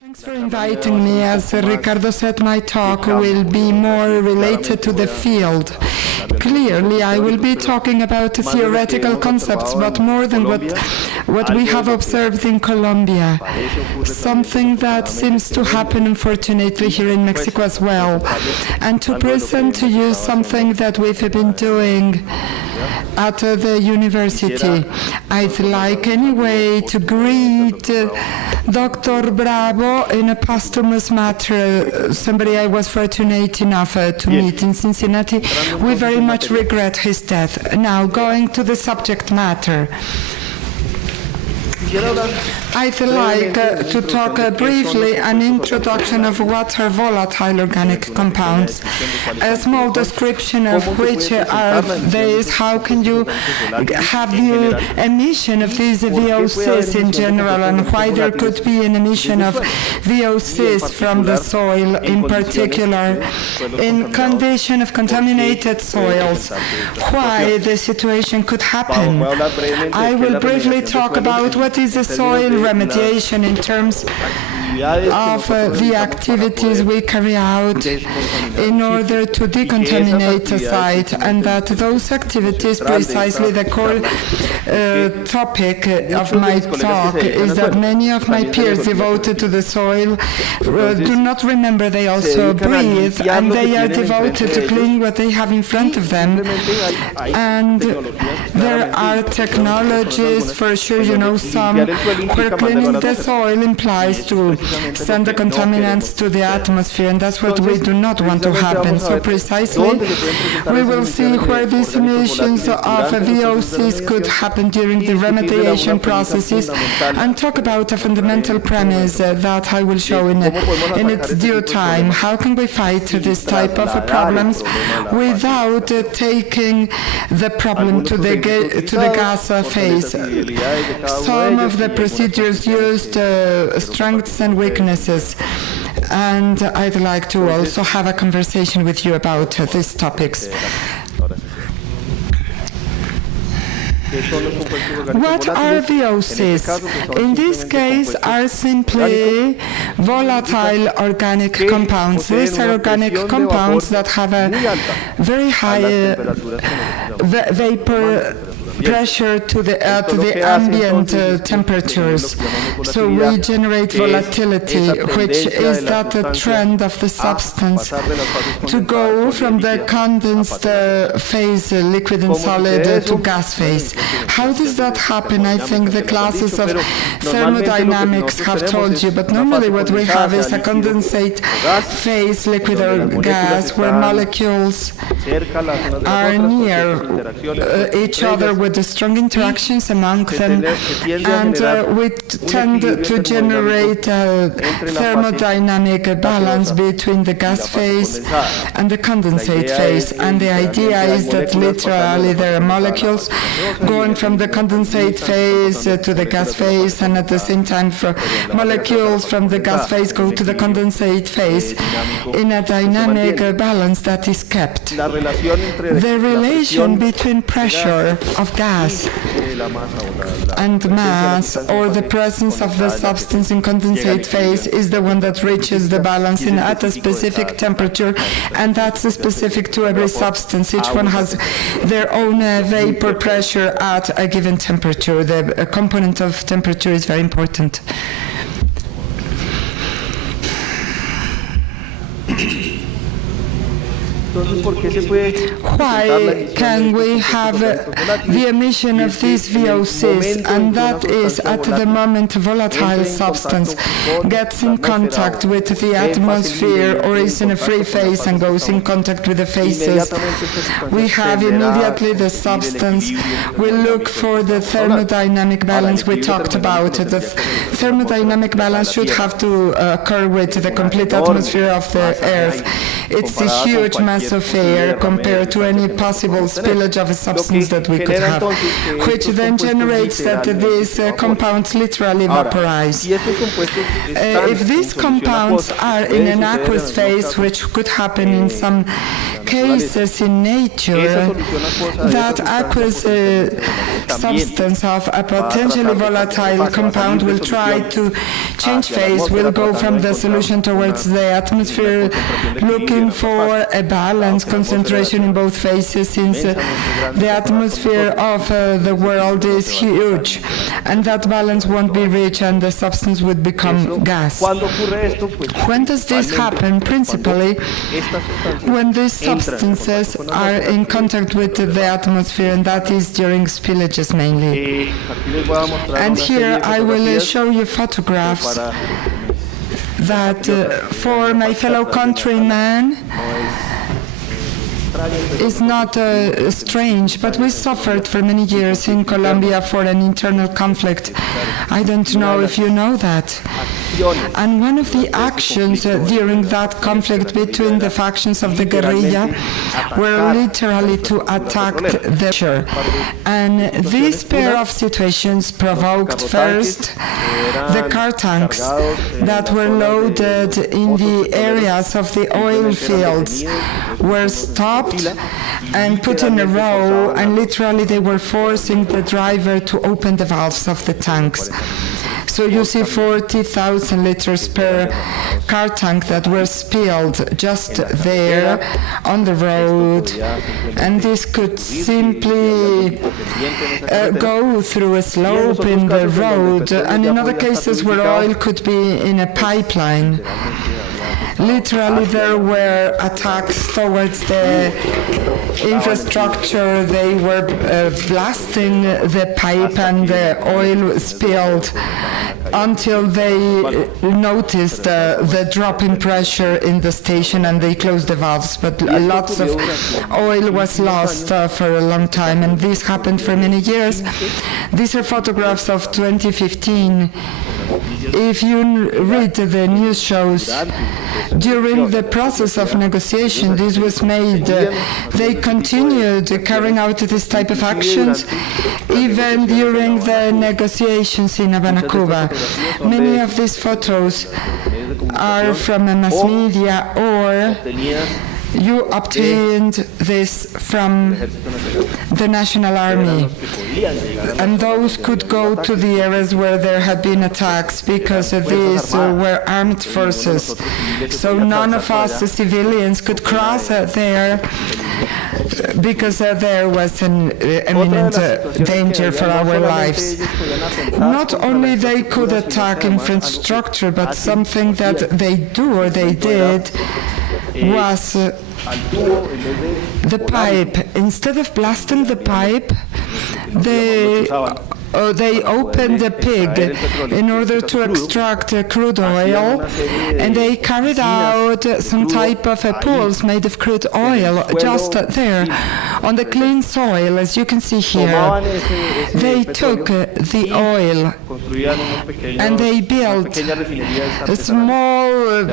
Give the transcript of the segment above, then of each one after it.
Thanks for inviting me. As Ricardo said, my talk will be more related to the field. Clearly, I will be talking about theoretical concepts, but more than what we have observed in Colombia. Something that seems to happen, unfortunately, here in Mexico as well. And to present to you something that we've been doing at the university. I'd like anyway to greet Dr. Bravo in a posthumous matter, somebody I was fortunate enough to meet in Cincinnati. We very much regret his death. Now, going to the subject matter. I'd like to talk briefly an introduction of what are volatile organic compounds, a small description of which are these, how can you have the emission of these VOCs in general, and why there could be an emission of VOCs from the soil in particular in condition of contaminated soils, why the situation could happen. I will briefly talk about what is the soil remediation in terms of the activities we carry out in order to decontaminate a site, and that those activities, precisely the core topic of my talk, is that many of my peers devoted to the soil do not remember they also breathe, and they are devoted to cleaning what they have in front of them. And there are technologies, for sure you know some, where cleaning the soil implies to send the contaminants to the atmosphere, and that's what we do not want to happen. So precisely, we will see where these emissions of VOCs could happen during the remediation processes, and talk about a fundamental premise that I will show in its due time. How can we fight this type of problems without taking the problem to the gas phase? Some of the procedures used strengths and weaknesses, and I'd like to also have a conversation with you about these topics. What are VOCs? In this case are simply volatile organic compounds. These are organic compounds that have a very high vapor pressure to the ambient temperatures. So we generate volatility, which is that trend of the substance to go from the condensed phase, liquid and solid, to gas phase. How does that happen? I think the classes of thermodynamics have told you, but normally what we have is a condensate phase, liquid or gas, where molecules are near each other with the strong interactions among them, and we tend to generate a thermodynamic balance between the gas phase and the condensate phase. And the idea is that literally there are molecules going from the condensate phase to the gas phase, and at the same time molecules from the gas phase go to the condensate phase in a dynamic balance that is kept. The relation between pressure of gas and mass, or the presence of the substance in condensate phase, is the one that reaches the balance at a specific temperature, and that's specific to every substance. Each one has their own vapor pressure at a given temperature. The component of temperature is very important. Why can we have the emission of these VOCs? And that is, at the moment a volatile substance gets in contact with the atmosphere, or is in a free phase and goes in contact with the phases, we have immediately the substance. We look for the thermodynamic balance we talked about. The thermodynamic balance should have to occur with the complete atmosphere of the Earth. It's a huge mass of air compared to any possible spillage of a substance that we could have, which then generates that these compounds literally vaporize. If these compounds are in an aqueous phase, which could happen in some cases in nature that aqueous substance of a potentially volatile compound will try to change phase, will go from the solution towards the atmosphere, looking for a balanced concentration in both phases, since the atmosphere of the world is huge, and that balance won't be reached and the substance would become gas. When does this happen? Principally, when these substances are in contact with the atmosphere, and that is during spillages mainly. And here I will show you photographs that for my fellow countrymen is not strange, but we suffered for many years in Colombia for an internal conflict. I don't know if you know that. And one of the actions during that conflict between the factions of the guerrilla were literally to attack the shore. And this pair of situations provoked first the car tanks that were loaded in the areas of the oil fields were stopped and put in a row, and literally they were forcing the driver to open the valves of the tanks. So you see 40,000 liters per car tank that were spilled just there on the road, and this could simply go through a slope in the road, and in other cases where oil could be in a pipeline. Literally, there were attacks towards the infrastructure. They were blasting the pipe, and the oil spilled until they noticed the drop in pressure in the station, and they closed the valves. But lots of oil was lost for a long time, and this happened for many years. These are photographs of 2015. If you read the news shows, during the process of negotiation, this was made. They continued carrying out this type of actions even during the negotiations in Havana, Cuba. Many of these photos are from the mass media, or you obtained this from the National Army, and those could go to the areas where there had been attacks, because these were armed forces. So none of us civilians could cross there, because there was an imminent danger for our lives. Not only they could attack infrastructure, but something that they do or they did was the pipe. Instead of blasting the pipe, they opened the pig in order to extract crude oil, and they carried out some type of pools made of crude oil just there on the clean soil, as you can see here. They took the oil and they built small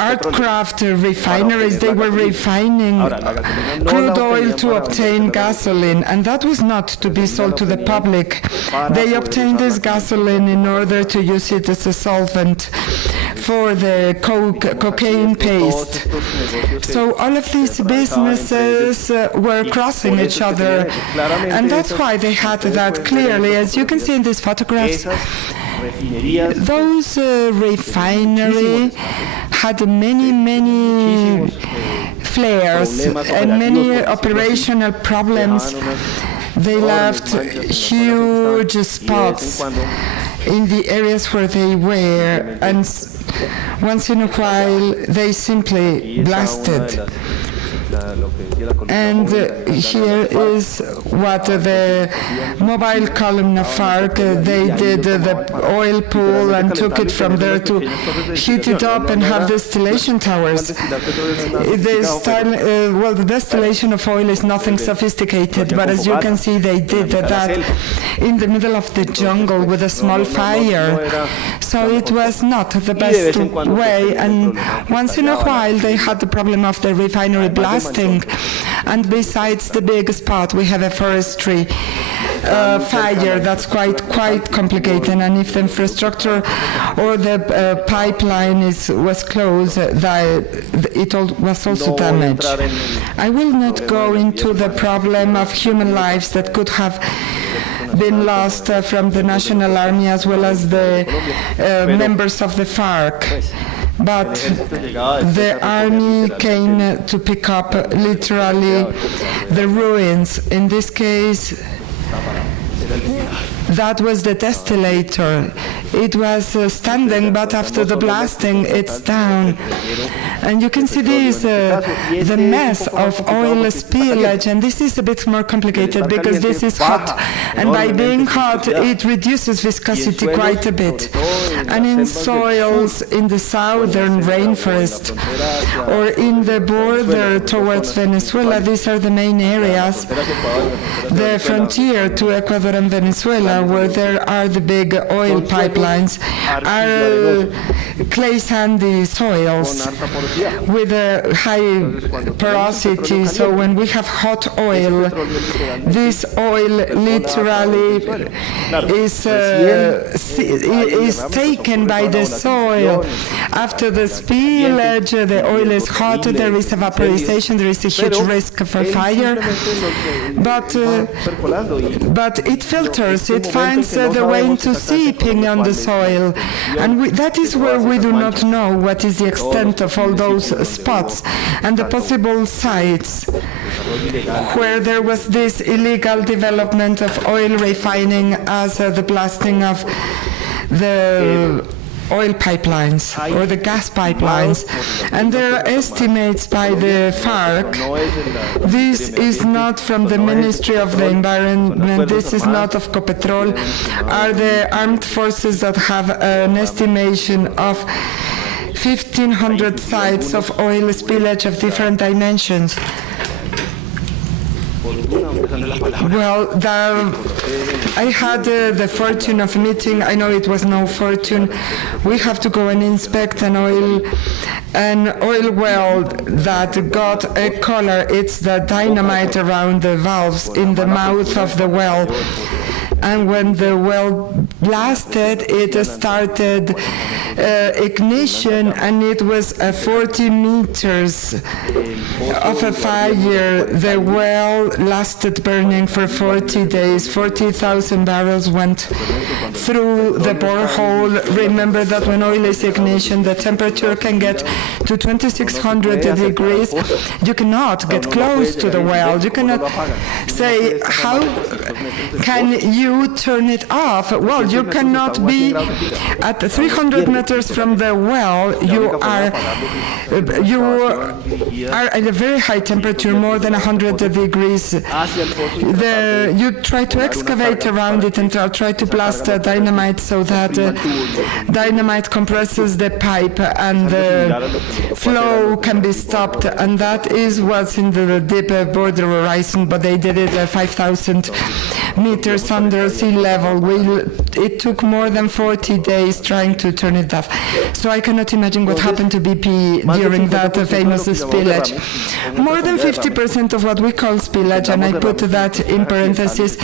aircraft refineries. They were refining crude oil to obtain gasoline, and that was not to be sold to the public. They obtained this gasoline in order to use it as a solvent for the cocaine paste. So all of these businesses were crossing each other, and that's why they had that clearly. As you can see in these photographs, those refineries had many flares and many operational problems. They left huge spots in the areas where they were, and once in a while they simply blasted. And here is what the mobile column of FARC, they did the oil pool and took it from there to heat it up and have distillation towers. The distillation of oil is nothing sophisticated, but as you can see, they did that in the middle of the jungle with a small fire. So it was not the best way, and once in a while they had the problem of the refinery blasting, And besides the big spot, we have a forestry fire that's quite complicated, and if the infrastructure or the pipeline was closed, it was also damaged. I will not go into the problem of human lives that could have been lost from the National Army as well as the members of the FARC. But the army came to pick up literally the ruins. In this case, that was the destillator. It was standing, but after the blasting, it's down. And you can see this, the mess of oil spillage, and this is a bit more complicated because this is hot. And by being hot, it reduces viscosity quite a bit. And in soils in the southern rainforest or in the border towards Venezuela, these are the main areas, the frontier to Ecuador and Venezuela, where there are the big oil pipelines, are clay sandy soils with a high porosity. So when we have hot oil, this oil literally is taken by the soil. After the spillage, the oil is hot, there is evaporation, there is a huge risk for fire, but it filters, it finds the way into seeping on the soil, and that is where we do not know what is the extent of all those spots and the possible sites where there was this illegal development of oil refining as the blasting of the oil pipelines or the gas pipelines. And there are estimates by the FARC. This is not from the Ministry of the Environment, this is not of Copetrol, are the armed forces that have an estimation of 1,500 sites of oil spillage of different dimensions. Well, I had the fortune of meeting, I know it was no fortune, we have to go and inspect an oil well that got a color. It's the dynamite around the valves in the mouth of the well. And when the well blasted, it started ignition, and it was 40 meters of a fire. The well lasted burning for 40 days. 40,000 barrels went through the borehole. Remember that when oil is ignition, the temperature can get to 2,600 degrees. You cannot get close to the well. You cannot say, how can you turn it off? Well, you cannot be at 300 meters from the well. You are at a very high temperature, more than 100 degrees. You try to excavate around it and try to blast dynamite so that dynamite compresses the pipe and the flow can be stopped. And that is what's in the deep border horizon, but they did it 5,000 meters under sea level. It took more than 40 days trying to turn it off. So I cannot imagine what happened to BP during that famous spillage. More than 50% of what we call spillage, and I put that in parentheses,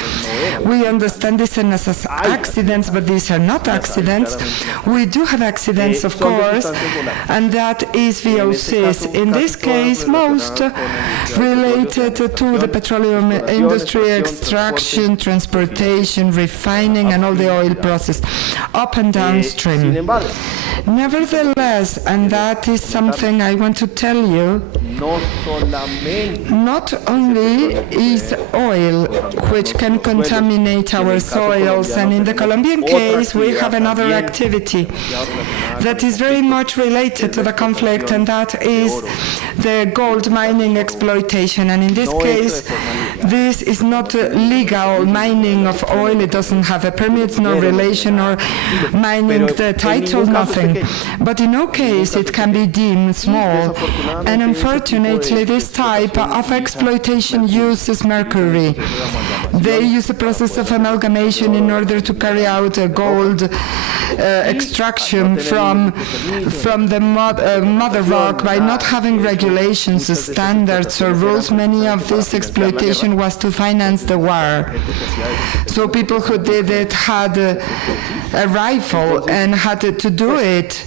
we understand this as accidents, but these are not accidents. We do have accidents, of course, and that is VOCs. In this case, most related to the petroleum industry, extraction, transportation, refining, and all the oil process, up and downstream. Nevertheless, and that is something I want to tell you, not only is oil which can contaminate our soils, and in the Colombian case we have another activity that is very much related to the conflict, and that is the gold mining exploitation. And in this case, this is not legal mining of oil. It doesn't have a permit, no relation, or mining the title, nothing. But in no case it can be deemed small. And unfortunately, this type of exploitation uses mercury. they use the process of amalgamation in order to carry out a gold extraction from the mother rock by not having regulations, standards, or rules. Many of this exploitation was to finance the war. So people who did it had a rifle and had to do it.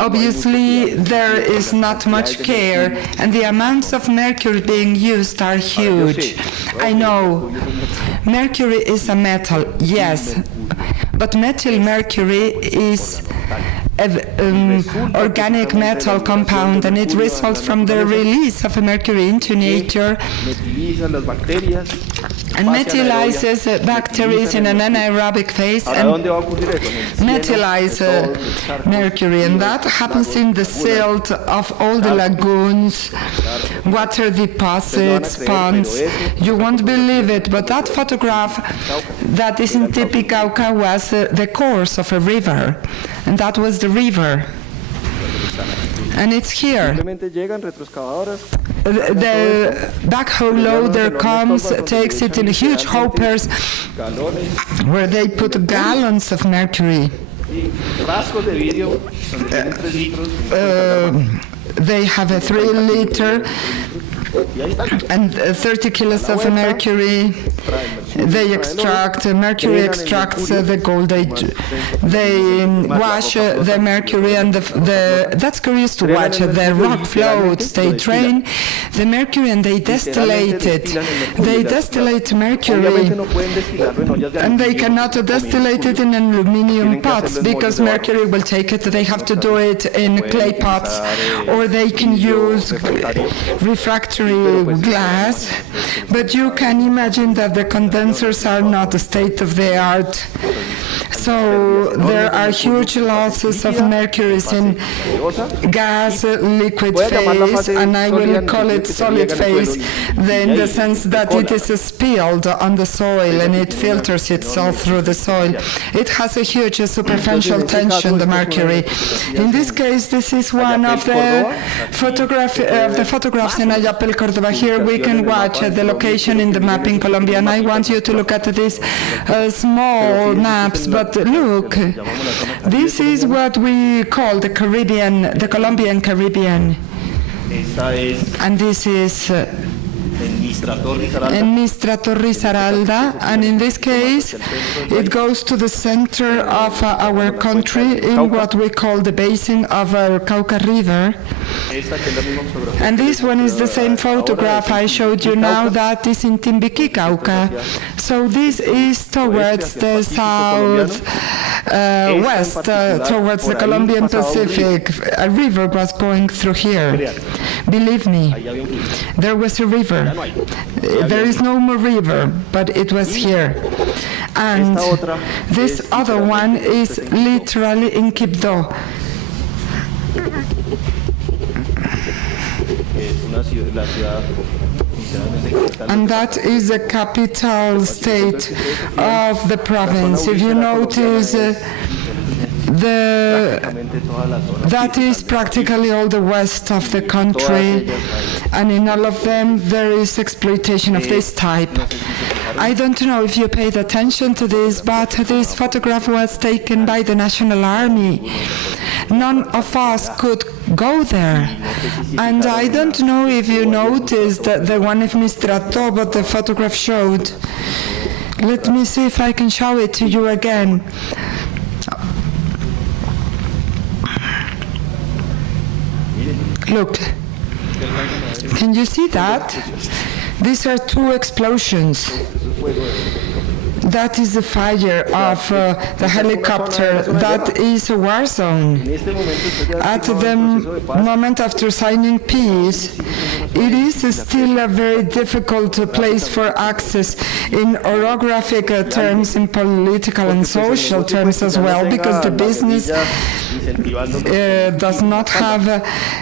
Obviously, there is not much care, and the amounts of mercury being used are huge. I know, mercury is a metal, yes, but methyl mercury is an organic metal compound, and it results from the release of mercury into nature and methylizes bacteria in an anaerobic phase and methylize mercury, and that happens in the silt of all the lagoons, water deposits, ponds. You won't believe it, but that photograph that is in Tepicauca was the course of a river, and that was the river. And it's here. The backhoe loader comes, takes it in huge hoppers where they put gallons of mercury. They have a 3-liter and 30 kilos of mercury. They extract, mercury extracts the gold. They wash the mercury, and that's curious to watch. The rock floats, they drain the mercury and they distillate it. They distillate mercury, and they cannot distillate it in aluminum pots because mercury will take it. They have to do it in clay pots, or they can use refractory glass, but you can imagine that the condensers are not state-of-the-art. So there are huge losses of mercury in gas, liquid phase, and I will call it solid phase, in the sense that it is spilled on the soil and it filters itself through the soil. It has a huge superficial tension, the mercury. In this case, this is one of the photographs in Ayapel, Córdoba. Here we can watch the location in the map in Colombia, and I want you to look at these small maps, but look, this is what we call the Caribbean, the Colombian Caribbean, and this is in Mistra Risaralda, and in this case it goes to the center of our country in what we call the basin of our Cauca River. And this one is the same photograph I showed you now, that is in Timbiquí, Cauca. So this is towards the south west, towards the Colombian Pacific. A river was going through here. Believe me, there was a river. There is no more river, but it was here. And this other one is literally in Quibdó. And that is the capital state of the province. If you notice, that is practically all the west of the country, and in all of them there is exploitation of this type. I don't know if you paid attention to this, but this photograph was taken by the National Army. None of us could go there. And I don't know if you noticed that the one of Mistrato, but the photograph showed. Let me see if I can show it to you again. Look, can you see that? These are two explosions. That is the fire of the helicopter. That is a war zone. At the moment after signing peace, it is still a very difficult place for access in orographic terms, in political and social terms as well, because the business does not have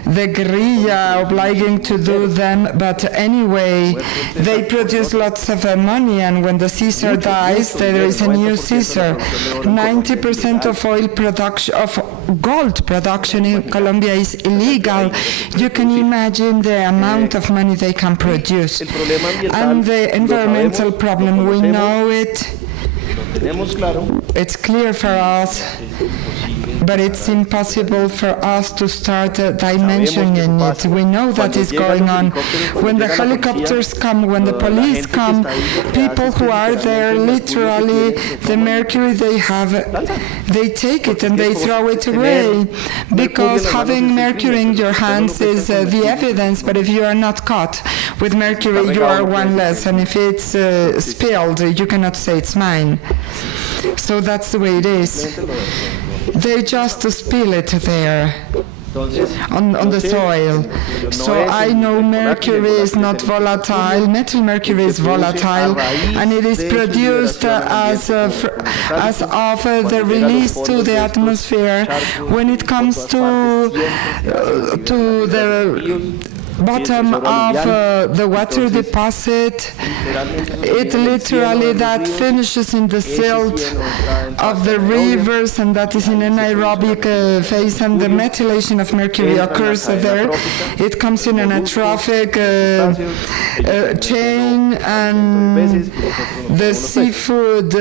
the guerrilla obliging to do them, but anyway, they produce lots of money, and when the Caesar dies, there is a new Caesar. 90% of oil production, of gold production in Colombia is illegal, you can imagine the amount of money they can produce. And the environmental problem, we know it. It's clear for us, but it's impossible for us to start dimensioning it. We know that is going on. When the helicopters come, when the police come, people who are there, literally, the mercury they have, they take it and they throw it away, because having mercury in your hands is the evidence, but if you are not caught with mercury, you are one less, and if it's spilled, you cannot say it's mine. So that's the way it is. They just spill it there on the soil. So I know mercury is not volatile. Methyl mercury is volatile, and it is produced as of the release to the atmosphere. When it comes to the bottom of the water deposit, it literally that finishes in the silt of the rivers, and that is in an anaerobic phase, and the methylation of mercury occurs there. It comes in an atrophic chain, and the seafood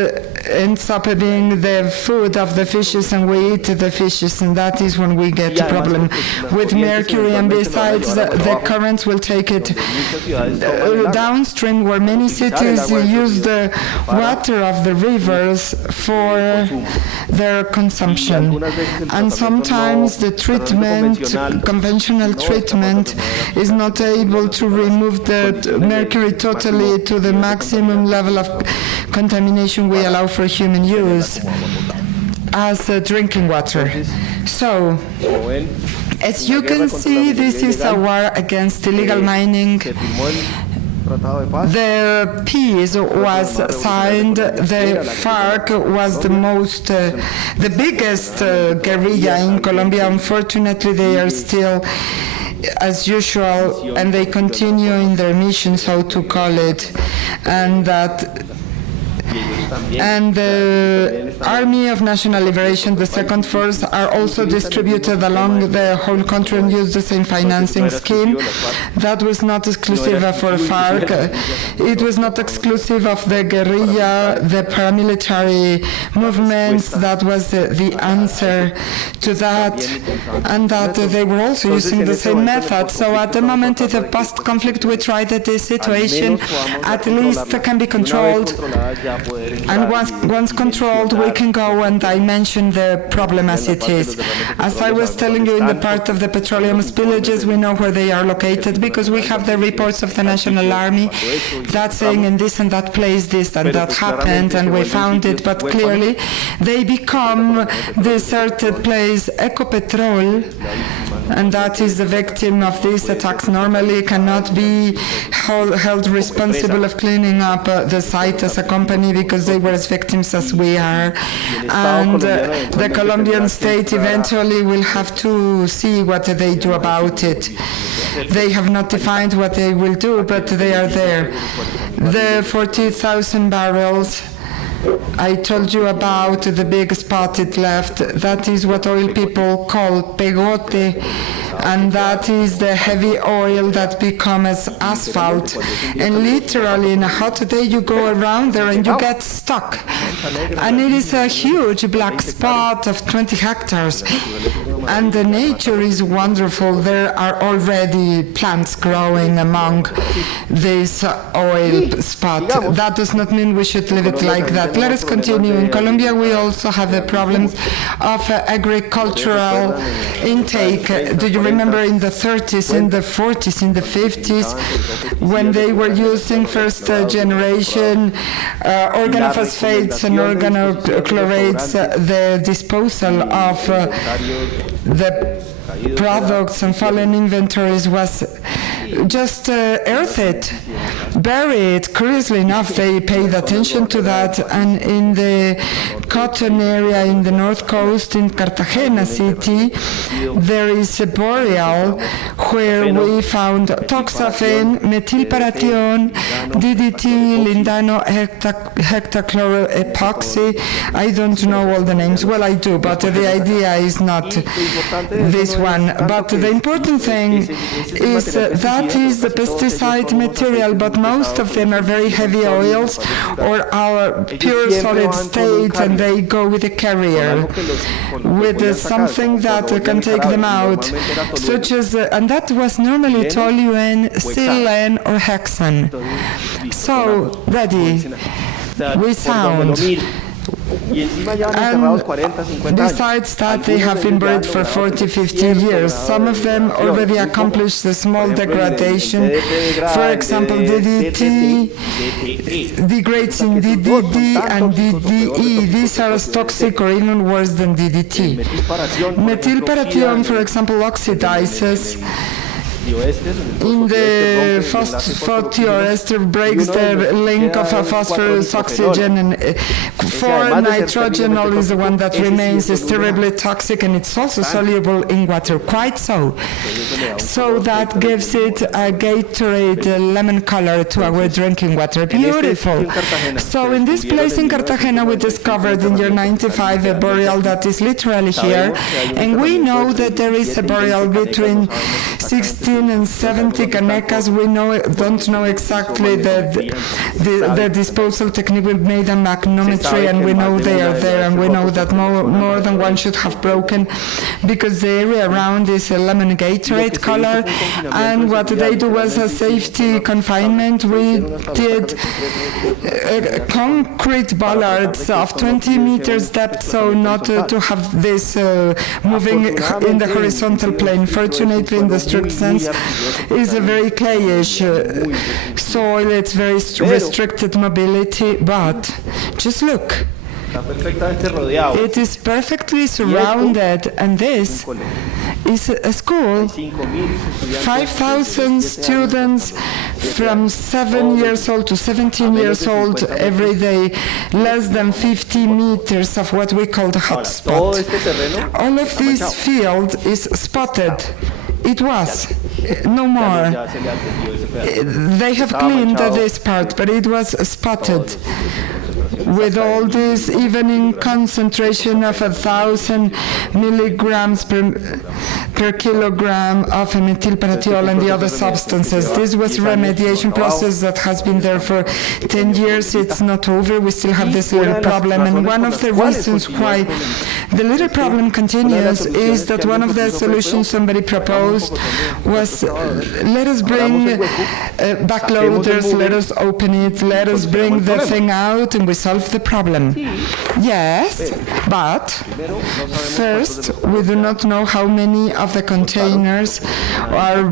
ends up being the food of the fishes, and we eat the fishes, and that is when we get a problem with mercury. And besides, the currents will take it downstream, where many cities use the water of the rivers for their consumption. And sometimes the treatment, conventional treatment, is not able to remove the mercury totally to the maximum level of contamination we allow for human use as drinking water. So, as you can see, this is a war against illegal mining. The peace was signed. The FARC was the biggest guerrilla in Colombia. Unfortunately, they are still, as usual, and they continue in their mission, so to call it, and the Army of National Liberation, the Second Force, are also distributed along the whole country and use the same financing scheme. That was not exclusive for FARC. It was not exclusive of the guerrilla, the paramilitary movements. That was the answer to that, and that they were also using the same method. So at the moment of the post-conflict, we try that this situation at least can be controlled. And once controlled, we can go and dimension the problem as it is. As I was telling you, in the part of the petroleum spillages, we know where they are located, because we have the reports of the National Army that saying in this and that place this and that happened, and we found it, but clearly they become deserted place. Ecopetrol, and that is the victim of these attacks, normally cannot be held responsible of cleaning up the site as a company, because they were as victims as we are. And the Colombian state eventually will have to see what they do about it. They have not defined what they will do, but they are there. The 40,000 barrels I told you about, the big spot it left, that is what oil people call pegote, and that is the heavy oil that becomes asphalt. And literally in a hot day you go around there and you get stuck. And it is a huge black spot of 20 hectares. And the nature is wonderful. There are already plants growing among this oil spot. That does not mean we should leave it like that. Let us continue. In Colombia, we also have the problems of agricultural intake. Do you remember in the 30s, in the 40s, in the 50s, when they were using first generation organophosphates and organochlorates, the disposal of the products and fallen inventories was just earth it, bury it. Curiously enough, they paid attention to that, and in the cotton area in the north coast, in Cartagena city, there is a boreal where we found toxaphene, methylparathione, DDT, lindano, heptachloroepoxy. I don't know all the names. Well, I do, but the idea is not this one. But the important thing is that is the pesticide material, but most of them are very heavy oils or are pure solid state, and they go with a carrier, with something that can take them out, such as, and that was normally toluene, silane, or hexane. So, ready, we sound. And besides that, they have been buried for 40, 50 years. Some of them already accomplished the small degradation. For example, DDT degrades in DDD and DDE. These are as toxic or even worse than DDT. Methylparathione, for example, oxidizes in the phosphotioester, breaks the link of a phosphorus oxygen, and 4-nitrogenol is the one that remains. Is terribly toxic, and it's also soluble in water, quite so. So that gives it a Gatorade lemon color to our drinking water. Beautiful. So in this place in Cartagena, we discovered in year 95 a burial that is literally here, and we know that there is a burial between 16 and 70 canecas. We don't know exactly the disposal technique. We made a magnetometry, and we know they are there, and we know that more than one should have broken, because the area around is a lemon Gatorade color. And what they do was a safety confinement. We did concrete bollards of 20 meters depth, so not to have this moving in the horizontal plane. Fortunately, in the strict sense, is a very clayish soil. It's very restricted mobility, but just look. It is perfectly surrounded, and this is a school. 5,000 students from 7 years old to 17 years old every day, less than 50 meters of what we call the hotspot. All of this field is spotted. It was. No more. They have cleaned this part, but it was spotted with all this, even in concentration of 1,000 milligrams per kilogram of methylparathione and the other substances. This was a remediation process that has been there for 10 years. It's not over. We still have this little problem. And one of the reasons why the little problem continues is that one of the solutions somebody proposed was, let us bring backloaders, let us open it, let us bring the thing out, and we solve the problem. Yes, but first, we do not know how many of the containers are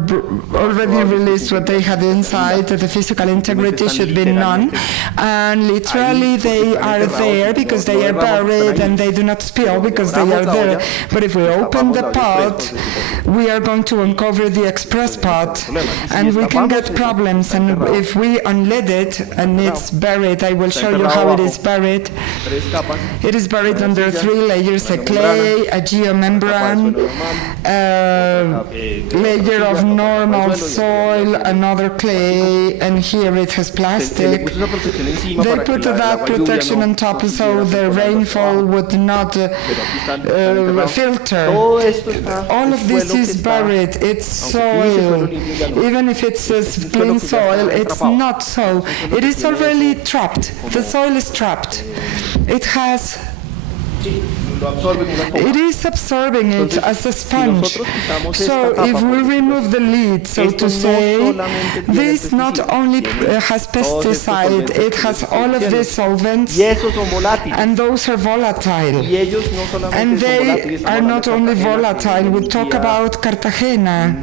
already released what they had inside. The physical integrity should be none, and literally they are there because they are buried, and they do not spill because they are there. But if we open the pot, we are going to uncover the express pot, and we can get problems. And if we unlid it and it's buried, I will show you how it is buried. It is buried under 3 layers: a clay, a geomembrane, a layer of normal soil, another clay, and here it has plastic. They put that protection on top so the rainfall would not filter. All of this is buried. It's soil. Even if it's clean soil, it's not so. It is already trapped. The soil is trapped. It is absorbing it as a sponge. So if we remove the lid, so to say, this not only has pesticide, it has all of these solvents, and those are volatile. And they are not only volatile. We talk about Cartagena,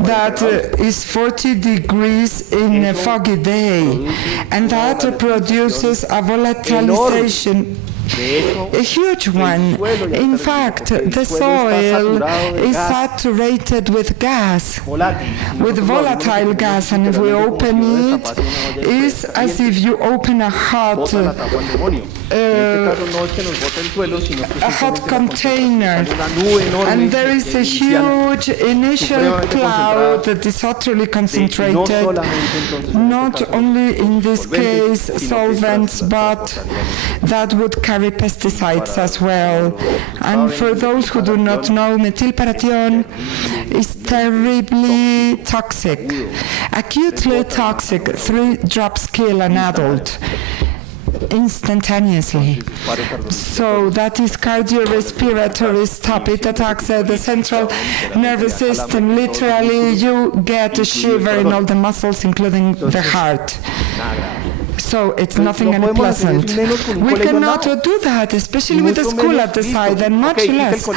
that is 40 degrees in a foggy day, and that produces a volatilization a huge one. In fact, the soil is saturated with gas, with volatile gas, and if we open it, it's as if you open a hot container, and there is a huge initial cloud that is utterly concentrated, not only in this case solvents, but that would carry pesticides as well. And for those who do not know, methylparathione is terribly toxic, acutely toxic. 3 drops kill an adult instantaneously. So that is cardiorespiratory stop. It attacks the central nervous system. Literally, you get a shiver in all the muscles, including the heart. So it's nothing unpleasant. We cannot do that, especially with the school at the side, and much less.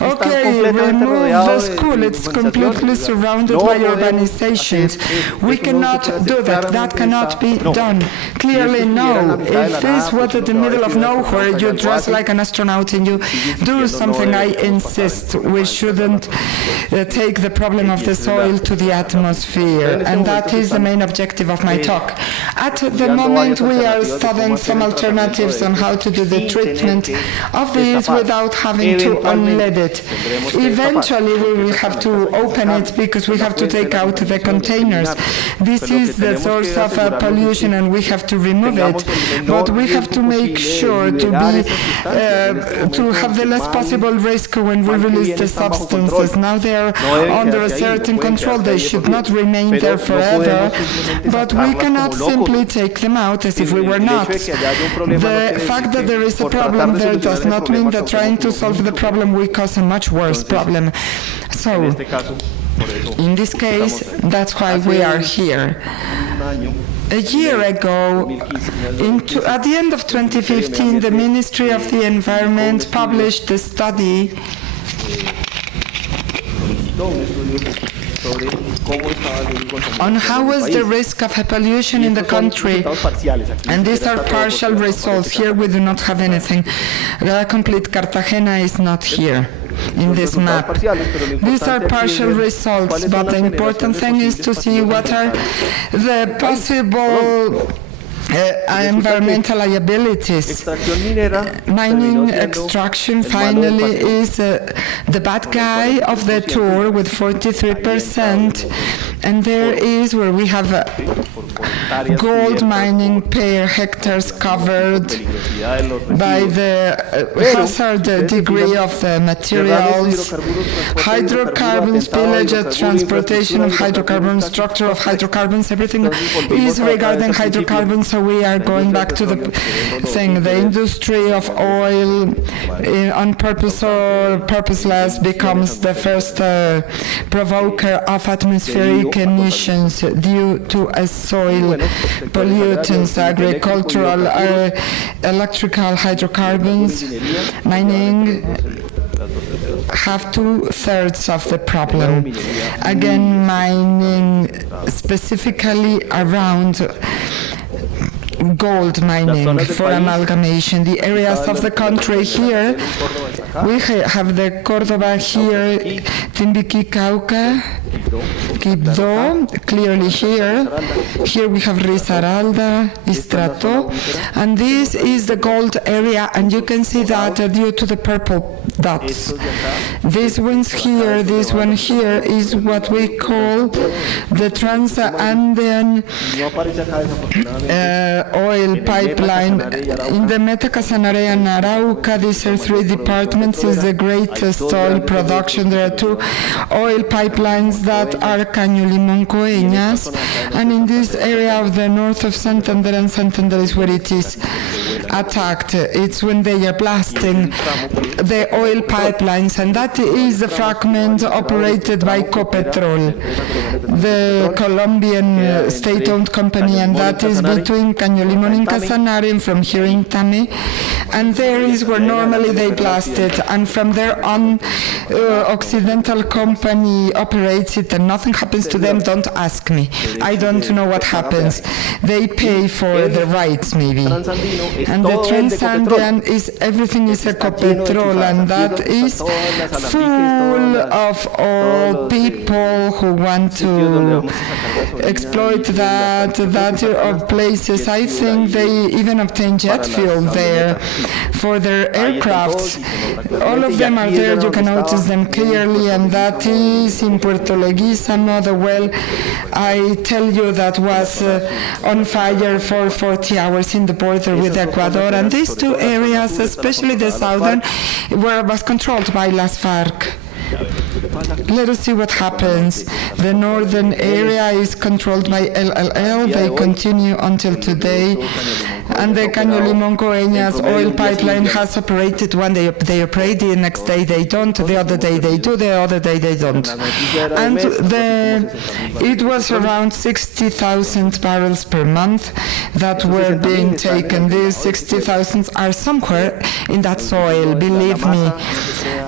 Okay, remove the school. It's completely surrounded by urbanizations. We cannot do that. That cannot be done. Clearly, no. If this was at the middle of nowhere, you dress like an astronaut and you do something, I insist. We shouldn't take the problem of the soil to the atmosphere. And that is the main objective of my talk. At the moment, we are studying some alternatives on how to do the treatment of this without having to unlead it. Eventually, we will have to open it because we have to take out the containers. This is the source of pollution, and we have to remove it. But we have to make sure to have the less possible risk when we release the substances. Now they are under a certain control. They should not remain there forever, but we cannot simply take them out as if we were not. The fact that there is a problem there does not mean that trying to solve the problem will cause a much worse problem. So, in this case, that's why we are here. A year ago, at the end of 2015, the Ministry of the Environment published a study on how was the risk of pollution in the country, and these are partial results. Here we do not have anything. The complete Cartagena is not here in this map. These are partial results, but the important thing is to see what are the possible environmental liabilities. Mining extraction finally is the bad guy of the tour with 43%, and there is where we have gold mining per hectares covered by the hazard degree of the materials, hydrocarbons, spillage, transportation of hydrocarbons, structure of hydrocarbons, everything is regarding hydrocarbons. So we are going back to the thing. The industry of oil, on purpose or purposeless, becomes the first provoker of atmospheric emissions due to soil pollutants, agricultural, electrical hydrocarbons, mining have 2/3 of the problem. Again, mining specifically around gold mining for amalgamation. The areas of the country here, we have the Córdoba here, Timbiquí, Cauca, Quibdó, clearly here. Here we have Risaralda, Istrato, and this is the gold area, and you can see that due to the purple dots. These ones here, this one here is what we call the Trans-Andean oil pipeline. In the Metacasanare and Arauca, these are 3 departments, is the greatest oil production. There are 2 oil pipelines that are Caño Limón Coeñas, and in this area of the north of Santander, and Santander is where it is attacked. It's when they are blasting the oil pipelines, and that is the fragment operated by Copetrol, the Colombian state-owned company, and that is between Caño Limón and Casanare, and from here in Tame, and there is where normally they blast it, and from there on Occidental company operates it, and nothing happens to them. Don't ask me. I don't know what happens. They pay for the rights maybe. And the Transandean is everything is Ecopetrol, and that is full of all people who want to exploit that of places. I think they even obtain jet fuel there for their aircrafts. All of them are there, you can notice them clearly, and that is in Puerto Leguizamo, the well I tell you that was on fire for 40 hours in the border with Ecuador, and these two areas, especially the southern, was controlled by Las FARC. Let us see what happens. The northern area is controlled by LLL. They continue until today. And the Caño Limón Coeñas oil pipeline has operated one day. They operate, the next day they don't, the other day they do, the other day they don't. And it was around 60,000 barrels per month that were being taken. These 60,000 are somewhere in that soil, believe me.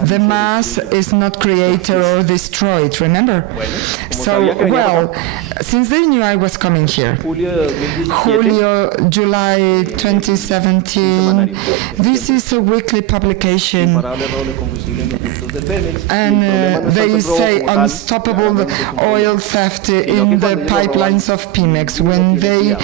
The mass is not created or destroyed, remember? So, well, since they knew I was coming here, July 2017, this is a weekly publication, and they say unstoppable oil theft in the pipelines of Pemex. When they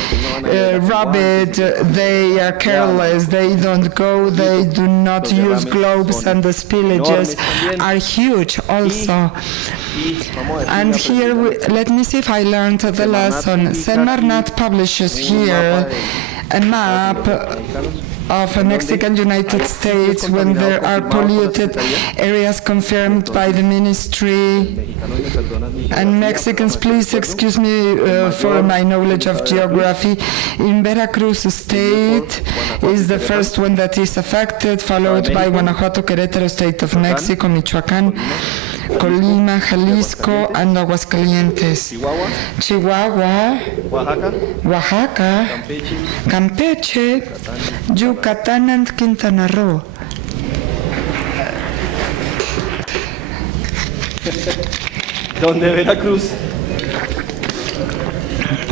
rob it, they are careless, they don't go, they do not use gloves, and the spillages are huge also. And here, let me see if I learned the lesson. Semarnat publishes here a map of a Mexican United States when there are polluted areas confirmed by the ministry. And Mexicans, please excuse me for my knowledge of geography. In Veracruz state is the first one that is affected, followed by Guanajuato, Querétaro, state of Mexico, Michoacán, Colima, Jalisco, and Aguascalientes. Chihuahua, Oaxaca, Campeche, Yucatán, and Quintana Roo. ¿Dónde Veracruz?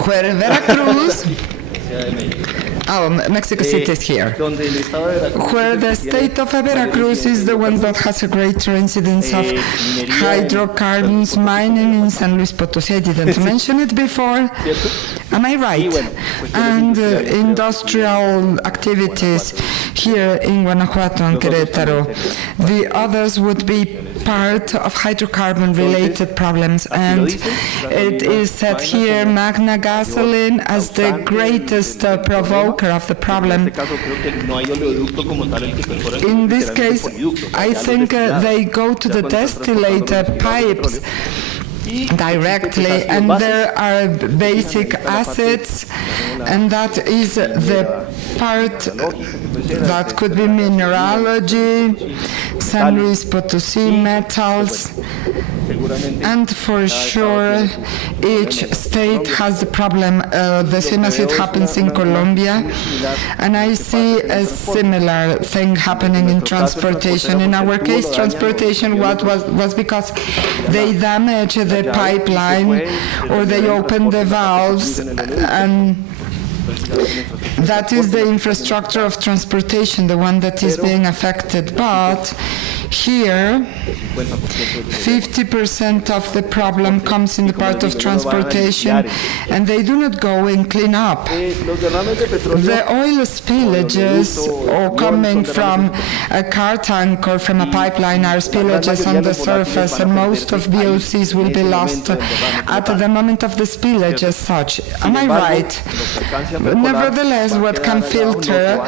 Where Veracruz? Oh, Mexico City is here. Where the state of Veracruz is the one that has a greater incidence of hydrocarbons mining in San Luis Potosí. I didn't mention it before. Am I right? And industrial activities here in Guanajuato and Querétaro. The others would be part of hydrocarbon-related problems, and it is said here Magna Gasoline as the greatest provoker of the problem. In this case, I think they go to the distillator pipes directly, and there are basic acids, and that is the part that could be mineralogy, San Luis Potosí, metals, and for sure each state has the problem, the same as it happens in Colombia, and I see a similar thing happening in transportation. In our case, transportation was because they damaged the pipeline or they opened the valves, and that is the infrastructure of transportation, the one that is being affected. But here, 50% of the problem comes in the part of transportation, and they do not go and clean up. The oil spillages, or coming from a car tank or from a pipeline, are spillages on the surface, and most of VOCs will be lost at the moment of the spillage as such. Am I right? Nevertheless, what can filter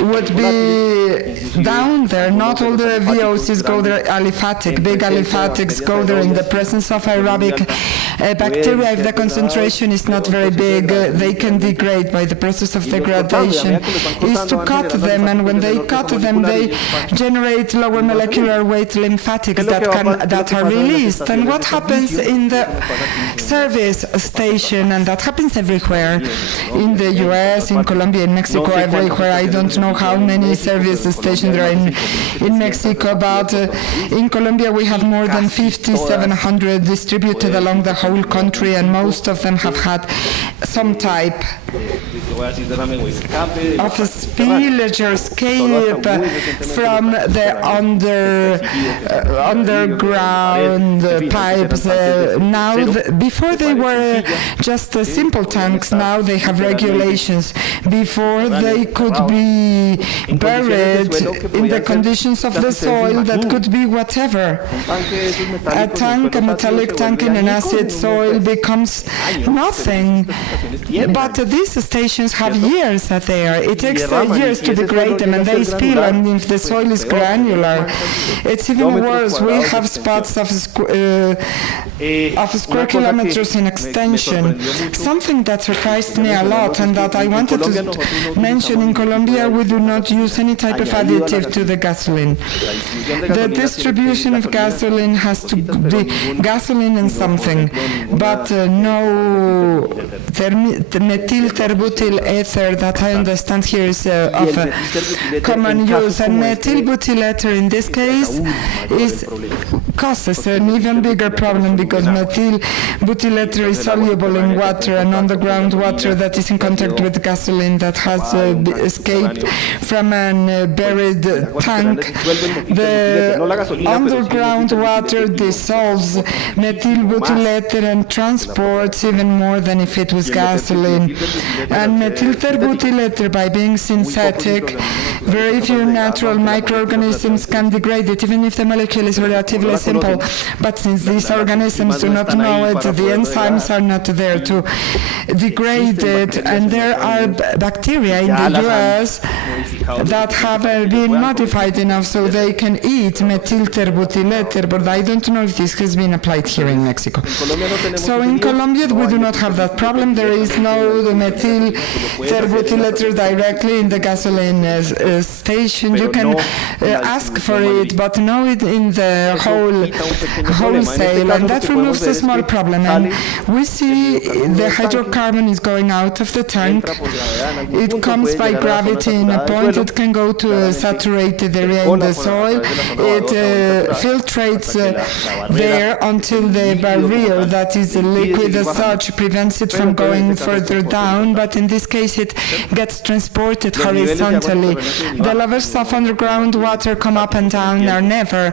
would be down there. Not all the VOCs go there aliphatic. Big aliphatics go there in the presence of aerobic bacteria. If the concentration is not very big, they can degrade by the process of degradation. Is to cut them, and when they cut them, they generate lower molecular weight lymphatics that are released. And what happens in the service station, and that happens everywhere, in the US, in Colombia, in Mexico, everywhere. I don't know how many service stations there are in Mexico, but in Colombia we have more than 5,700 distributed along the whole country, and most of them have had some type of a spillage or escape from the underground pipes. Before they were just simple tanks, now they have regulations. Before they could be buried in the conditions of the soil that could be whatever. A tank, a metallic tank in an acid soil becomes nothing. But these stations have years there. It takes years to degrade them, and they spill, and if the soil is granular, it's even worse. We have spots of square kilometers in extension. Something that surprised me a lot, and that I wanted to mention: in Colombia, we do not use any type of additive to the gasoline. The distribution of gasoline has to be gasoline and something, but no methyl terbutyl ether that I understand here is of common use. And methyl butyl ether in this case causes an even bigger problem, because methyl butyl ether is soluble in water, and underground water that is in contact with gasoline that has escaped from a buried tank. The underground water dissolves methyl butyl ether and transports even more than if it was gasoline. And methyl terbutyl ether, by being synthetic, very few natural microorganisms can degrade it, even if the molecule is relatively simple. But since these organisms do not know it, the enzymes are not there to degrade it, and there are bacteria in the US that have been modified enough so they can eat methyl terbutyl ether, but I don't know if this has been applied here in Mexico. So in Colombia we do not have that problem. There is no methyl terbutyl ether directly in the gasoline station. You can ask for it, but no it in the wholesale, and that removes a small problem. And we see the hydrocarbon is going out of the tank. It comes by gravity in a point. It can go to a saturated area in the soil. It filtrates there until the barrier, that is the liquid as such, prevents it from going further down, but in this case it gets transported horizontally. The levels of underground water come up and down, are never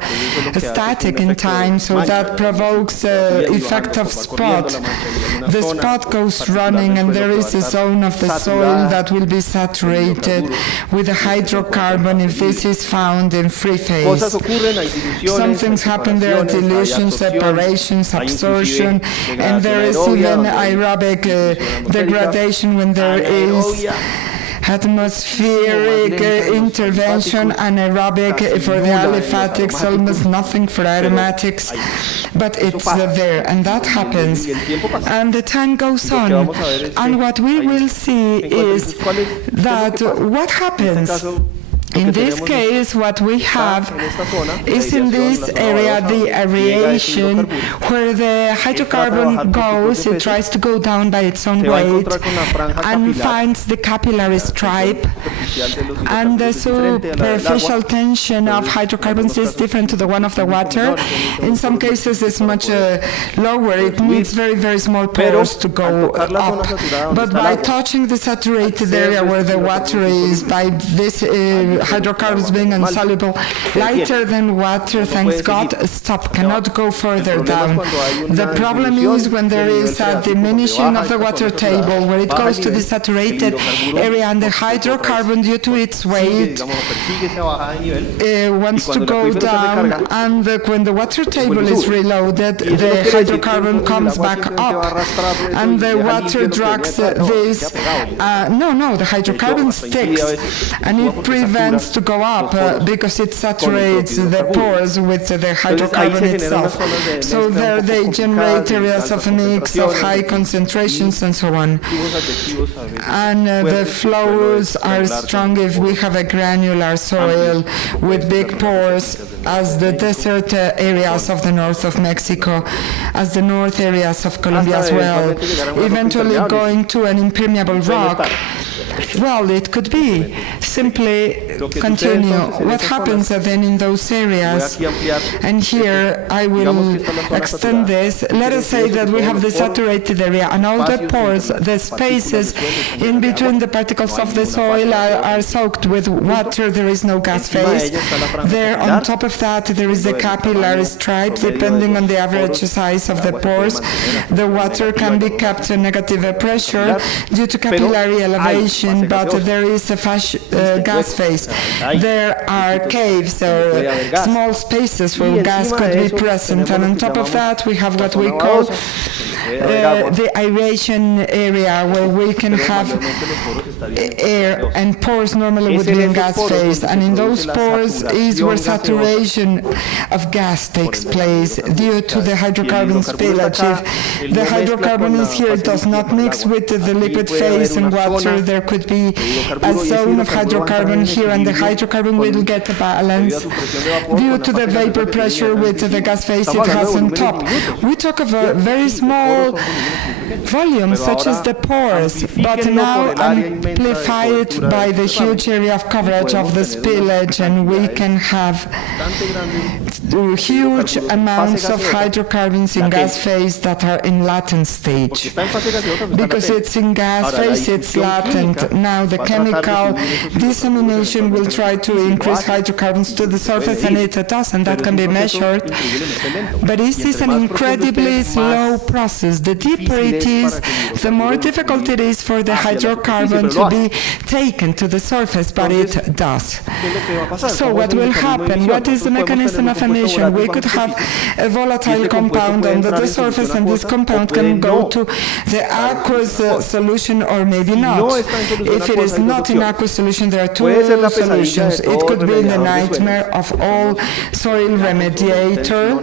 static in time, so that provokes the effect of spot. The spot goes running, and there is a zone of the soil that will be saturated with a hydrocarbon if this is found in free phase. Some things happen there: dilution, separations, absorption, and there is even aerobic degradation when there is atmospheric intervention, anaerobic for the aliphatics, almost nothing for aromatics, but it's there, and that happens. And the time goes on, and what we will see is that what happens. In this case, what we have is in this area the aeration, where the hydrocarbon goes, it tries to go down by its own weight and finds the capillary stripe, and the superficial tension of hydrocarbons is different to the one of the water. In some cases it's much lower. It needs very, very small pores to go up. But by touching the saturated area where the water is, by this hydrocarbons being insoluble, lighter than water, thanks God, cannot go further down. The problem is when there is a diminishing of the water table, where it goes to the saturated area, and the hydrocarbon, due to its weight, wants to go down, and when the water table is reloaded, the hydrocarbon comes back up, and the water drags this. The hydrocarbon sticks, and it prevents to go up because it saturates the pores with the hydrocarbon itself. So there they generate areas of a mix of high concentrations and so on. And the flows are strong if we have a granular soil with big pores, as the desert areas of the north of Mexico, as the north areas of Colombia as well, eventually going to an impermeable rock. Well, it could be. Simply continue. What happens then in those areas? And here I will extend this. Let us say that we have the saturated area and all the pores, the spaces in between the particles of the soil are soaked with water. There is no gas phase. There, on top of that, there is a capillary stripe. Depending on the average size of the pores, the water can be kept at negative pressure due to capillary elevation, but there is a gas phase. There are caves or small spaces where gas could be present, and on top of that we have what we call the aeration area, where we can have air and pores normally would be in gas phase, and in those pores is where saturation of gas takes place due to the hydrocarbon spillage. If the hydrocarbon is here, it does not mix with the liquid phase and water. There could be a zone of hydrocarbon here, and the hydrocarbon will get a balance due to the vapor pressure with the gas phase it has on top. We talk of a very small volume, such as the pores, but now amplify it by the huge area of coverage of the spillage, and we can have huge amounts of hydrocarbons in gas phase that are in latent stage. Because it's in gas phase, it's latent. Now the chemical dissemination will try to increase hydrocarbons to the surface, and it does, and that can be measured. But this is an incredibly slow process. The deeper it is, the more difficult it is for the hydrocarbon to be taken to the surface, but it does. So what will happen? What is the mechanism of emission? We could have a volatile compound under the surface, and this compound can go to the aqueous solution or maybe not. If it is not in aqueous solution, there are two solutions. It could be the nightmare of all soil remediator,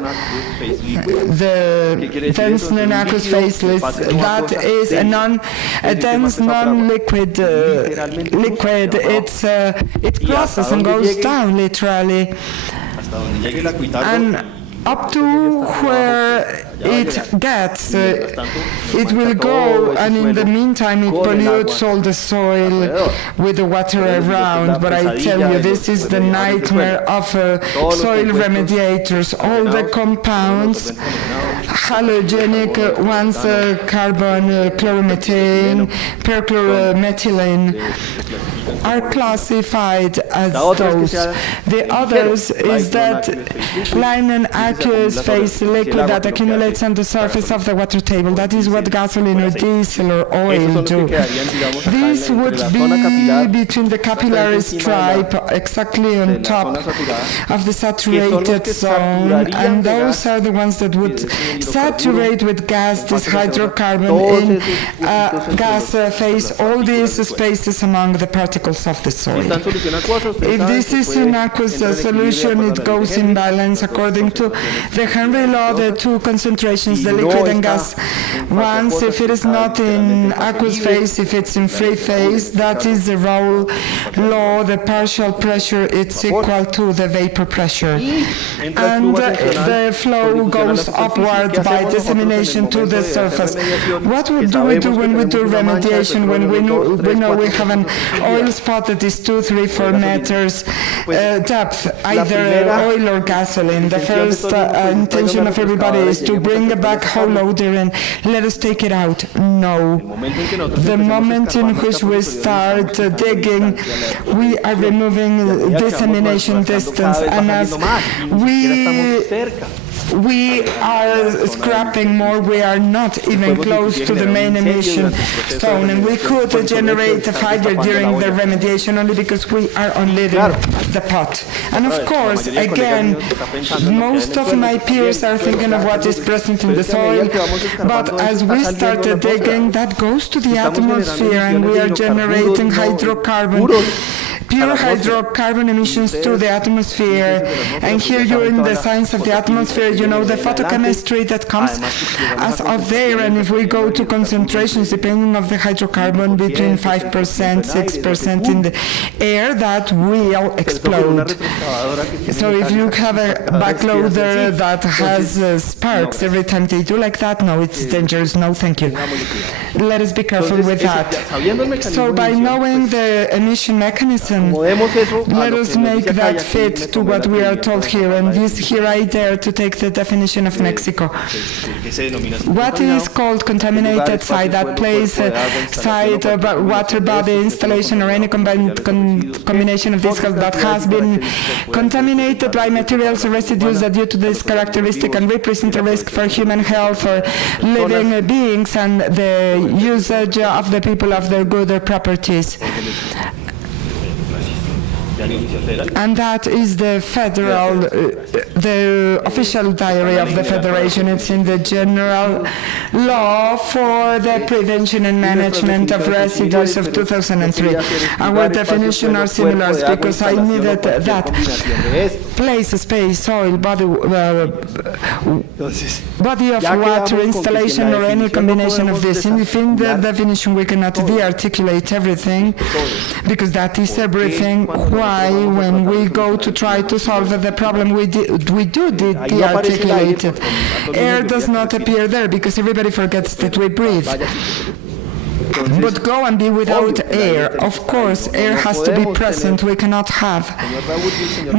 the dense non-aqueous phaseless, that is a dense non-liquid liquid. It crosses and goes down literally, and up to where it gets, it will go, and in the meantime it pollutes all the soil with the water around. But I tell you, this is the nightmare of soil remediators. All the compounds, halogenic ones, carbon, chloromethane, perchloromethylene, are classified as those. The others is that line and aqueous phase liquid that accumulates on the surface of the water table. That is what gasoline or diesel or oil do. This would be between the capillary stripe, exactly on top of the saturated zone, and those are the ones that would saturate with gas this hydrocarbon in gas phase, all these spaces among the particles of the soil. If this is in aqueous solution, it goes in balance according to the Henry law, the two concentrations, the liquid and gas ones. If it is not in aqueous phase, if it's in free phase, that is the Raoult law, the partial pressure it's equal to the vapor pressure, and the flow goes upward by dissemination to the surface. What do we do when we do remediation, when we know we have an oil spot that is 2, 3, 4 meters depth, either oil or gasoline? The first intention of everybody is to bring a backhoe loader and let us take it out. No. The moment in which we start digging, we are removing dissemination distance, and as we are scrapping more, we are not even close to the main emission zone, and we could generate a fire during the remediation only because we are only the pot. And of course, again, most of my peers are thinking of what is present in the soil, but as we started digging, that goes to the atmosphere, and we are generating pure hydrocarbon emissions to the atmosphere. And here you're in the science of the atmosphere, you know the photochemistry that comes as of there, and if we go to concentrations depending on the hydrocarbon between 5%, 6% in the air, that will explode. So if you have a backloader that has sparks every time they do like that, no, it's dangerous, no thank you. let us be careful with that. So by knowing the emission mechanism, let us make that fit to what we are told here, and here I dare to take the definition of Mexico. What is called contaminated site? That place, site, water body, installation, or any combination of these that has been contaminated by materials or residues that due to this characteristic and represent a risk for human health or living beings and the usage of the people of their goods or properties. And that is the federal, the official diary of the Federation. It's in the general law for the prevention and management of residues of 2003. Our definition are similar because I needed that place, space, soil, body of water, installation, or any combination of this. And if in the definition we cannot de-articulate everything, because that is everything, when we go to try to solve the problem, we do de-articulate it. Air does not appear there because everybody forgets that we breathe. But go and be without air. Of course, air has to be present. We cannot have.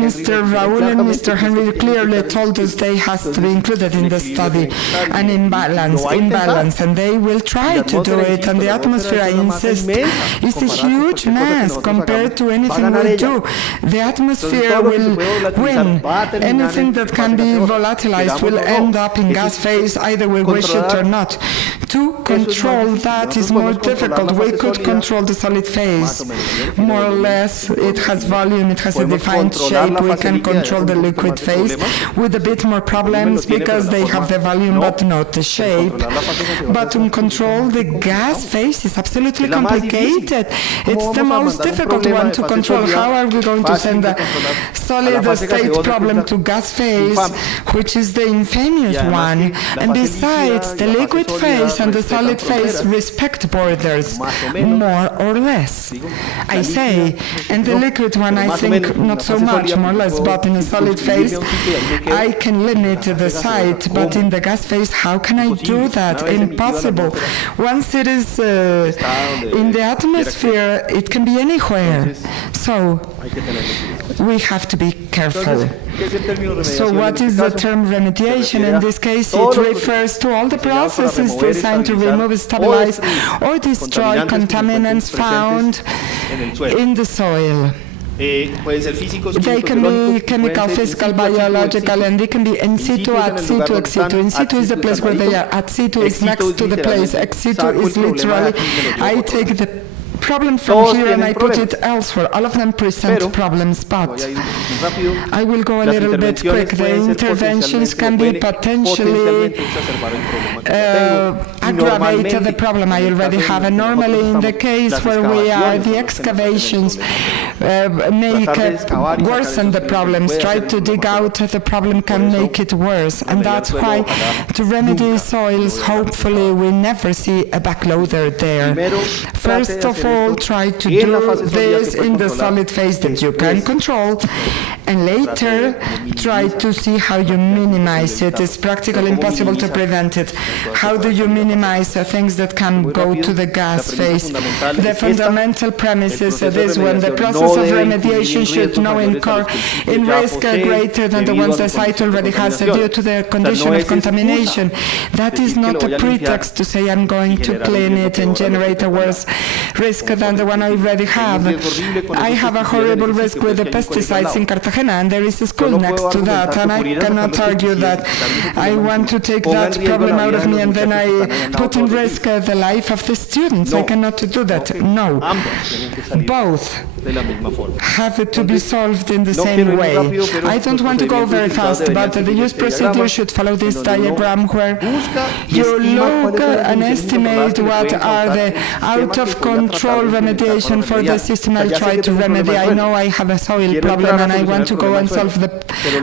Mr. Raúl and Mr. Henry clearly told us they has to be included in the study. An imbalance, and they will try to do it. And the atmosphere, I insist, is a huge mass compared to anything we do. The atmosphere will win. Anything that can be volatilized will end up in gas phase, either we wish it or not. To control that is more difficult. We could control the solid phase. More or less, it has volume, it has a defined shape. We can control the liquid phase with a bit more problems because they have the volume but not the shape. But to control the gas phase is absolutely complicated. It's the most difficult one to control. How are we going to send the solid state problem to gas phase, which is the infamous one? And besides, the liquid phase and the solid phase respect borders, more or less. I say, and the liquid one, I think not so much, more or less, but in a solid phase, I can limit the site, but in the gas phase, how can I do that? Impossible. Once it is in the atmosphere, it can be anywhere. So we have to be careful. So what is the term remediation? In this case, it refers to all the processes designed to remove, stabilize, or destroy contaminants found in the soil. They can be chemical, physical, biological, and they can be in situ, at situ, ex situ. In situ is the place where they are. At situ is next to the place. Ex situ is literally, I take the problem from here and I put it elsewhere. All of them present problems, but I will go a little bit quick. The interventions can be potentially aggravate the problem I already have. And normally in the case where we are, the excavations make worsen the problems. Try to dig out the problem can make it worse. And that's why to remedy soils, hopefully we never see a backloader there. First of all, try to do this in the solid phase that you can control, and later try to see how you minimize it. It's practically impossible to prevent it. How do you minimize things that can go to the gas phase? The fundamental premise is this one: the process of remediation should not incur in risk greater than the ones the site already has due to the condition of contamination. That is not a pretext to say I'm going to clean it and generate a worse risk than the one I already have. I have a horrible risk with the pesticides in Cartagena, and there is a school next to that, and I cannot argue that I want to take that problem out of me and then I put in risk the life of the students. I cannot do that. No. Both have to be solved in the same way. I don't want to go very fast, but the use procedure should follow this diagram where you look and estimate what are the out-of-control remediation for the system I try to remedy. I know I have a soil problem and I want to go and solve the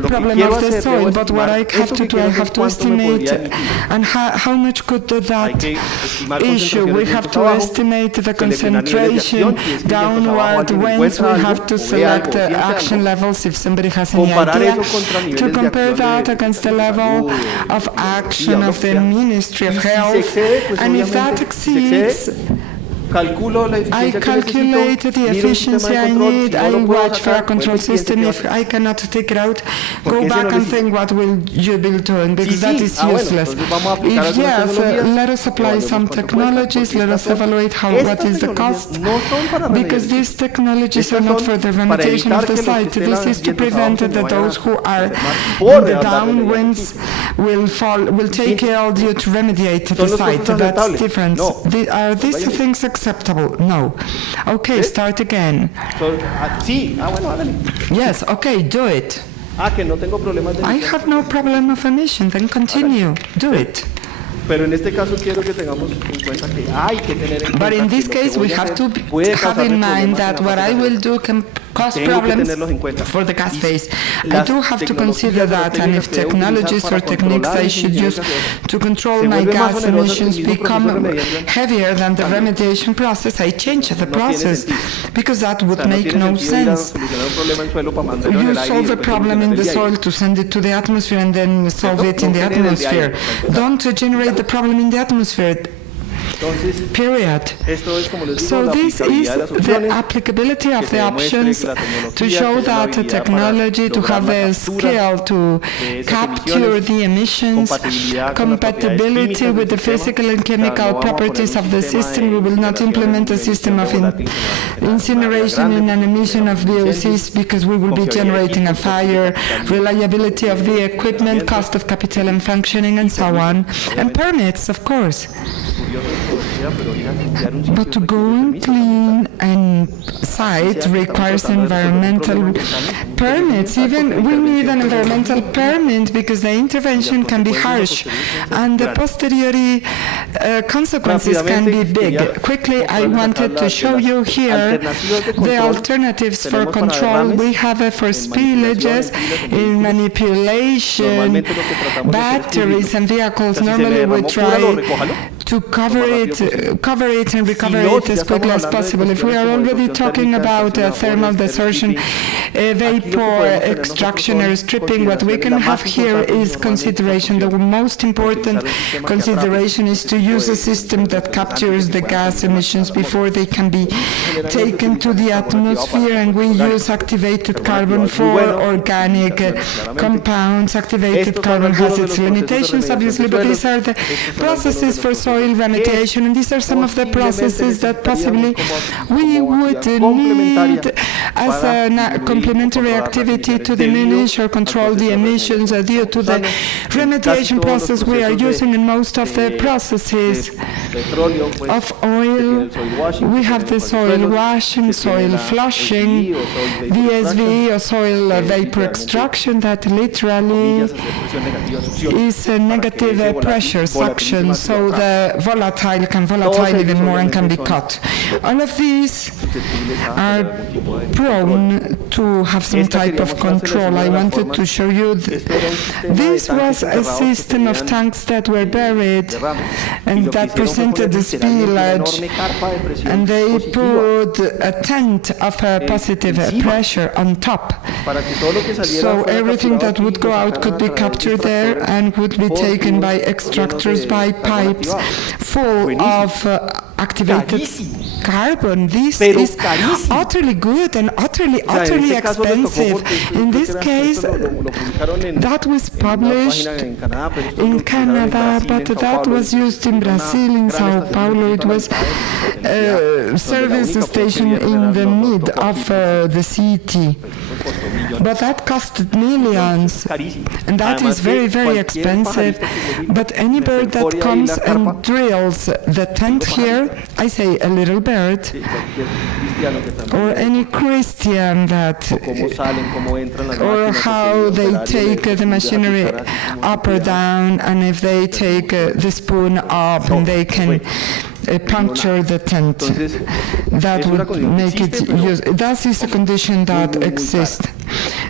problem of the soil, but what I have to do, I have to estimate and how much could that that issue. We have to estimate the concentration downward winds. We have to select action levels if somebody has any idea, to compare that against the level of action of the Ministry of Health. And if that exceeds, I calculate the efficiency I need, I watch for a control system. If I cannot take it out, go back and think what will you be doing, because that is useless. If yes, let us apply some technologies, let us evaluate what is the cost, because these technologies are not for the remediation of the site. This is to prevent that those who are in the downwinds will take ill due to remediate the site. That's different. Are these things acceptable? No. Okay, start again. Yes, okay, do it. I have no problem of emission, then continue. Do it. Pero en este caso quiero que tengamos en cuenta que hay que tener en cuenta. But in this case, we have to have in mind that what I will do can cause problems for the gas phase. I do have to consider that, and if technologies or techniques I should use to control my gas emissions become heavier than the remediation process, I change the process, because that would make no sense. You solve a problem in the soil to send it to the atmosphere and then solve it in the atmosphere. Don't generate the problem in the atmosphere. Period. So this is the applicability of the options to show that the technology, to have the skill to capture the emissions, compatibility with the physical and chemical properties of the system. We will not implement a system of incineration and an emission of VOCs because we will be generating a fire, reliability of the equipment, cost of capital and functioning, and so on, and permits, of course. But to go and clean a site requires environmental permits. Even we need an environmental permit because the intervention can be harsh and the posteriori consequences can be big. Quickly, I wanted to show you here the alternatives for control. We have for spillages in manipulation, batteries and vehicles. Normally we try to cover it and recover it as quickly as possible. If we are already talking about thermal desertion, vapor extraction or stripping, what we can have here is consideration. The most important consideration is to use a system that captures the gas emissions before they can be taken to the atmosphere, and we use activated carbon for organic compounds. Activated carbon has its limitations, obviously, but these are the processes for soil remediation, and these are some of the processes that possibly we would need as a complementary activity to diminish or control the emissions due to the remediation process we are using in most of the processes of oil. We have the soil washing, soil flushing, VSV or soil vapor extraction that literally is a negative pressure suction, so the volatile can volatile even more and can be cut. All of these are prone to have some type of control. I wanted to show you this was a system of tanks that were buried and that presented the spillage, and they put a tent of positive pressure on top. So everything that would go out could be captured there and would be taken by extractors, by pipes full of activated carbon. This is utterly good and utterly expensive. In this case, that was published in Canada, but that was used in Brazil, in Sao Paulo. It was a service station in the mid of the city. But that costed millions, and that is very, very expensive. But any bird that comes and drills the tent here, I say a little bird, or any Christian that, or how they take the machinery up or down, and if they take the spoon up and they can puncture the tent, that would make it use. That is a condition that exists.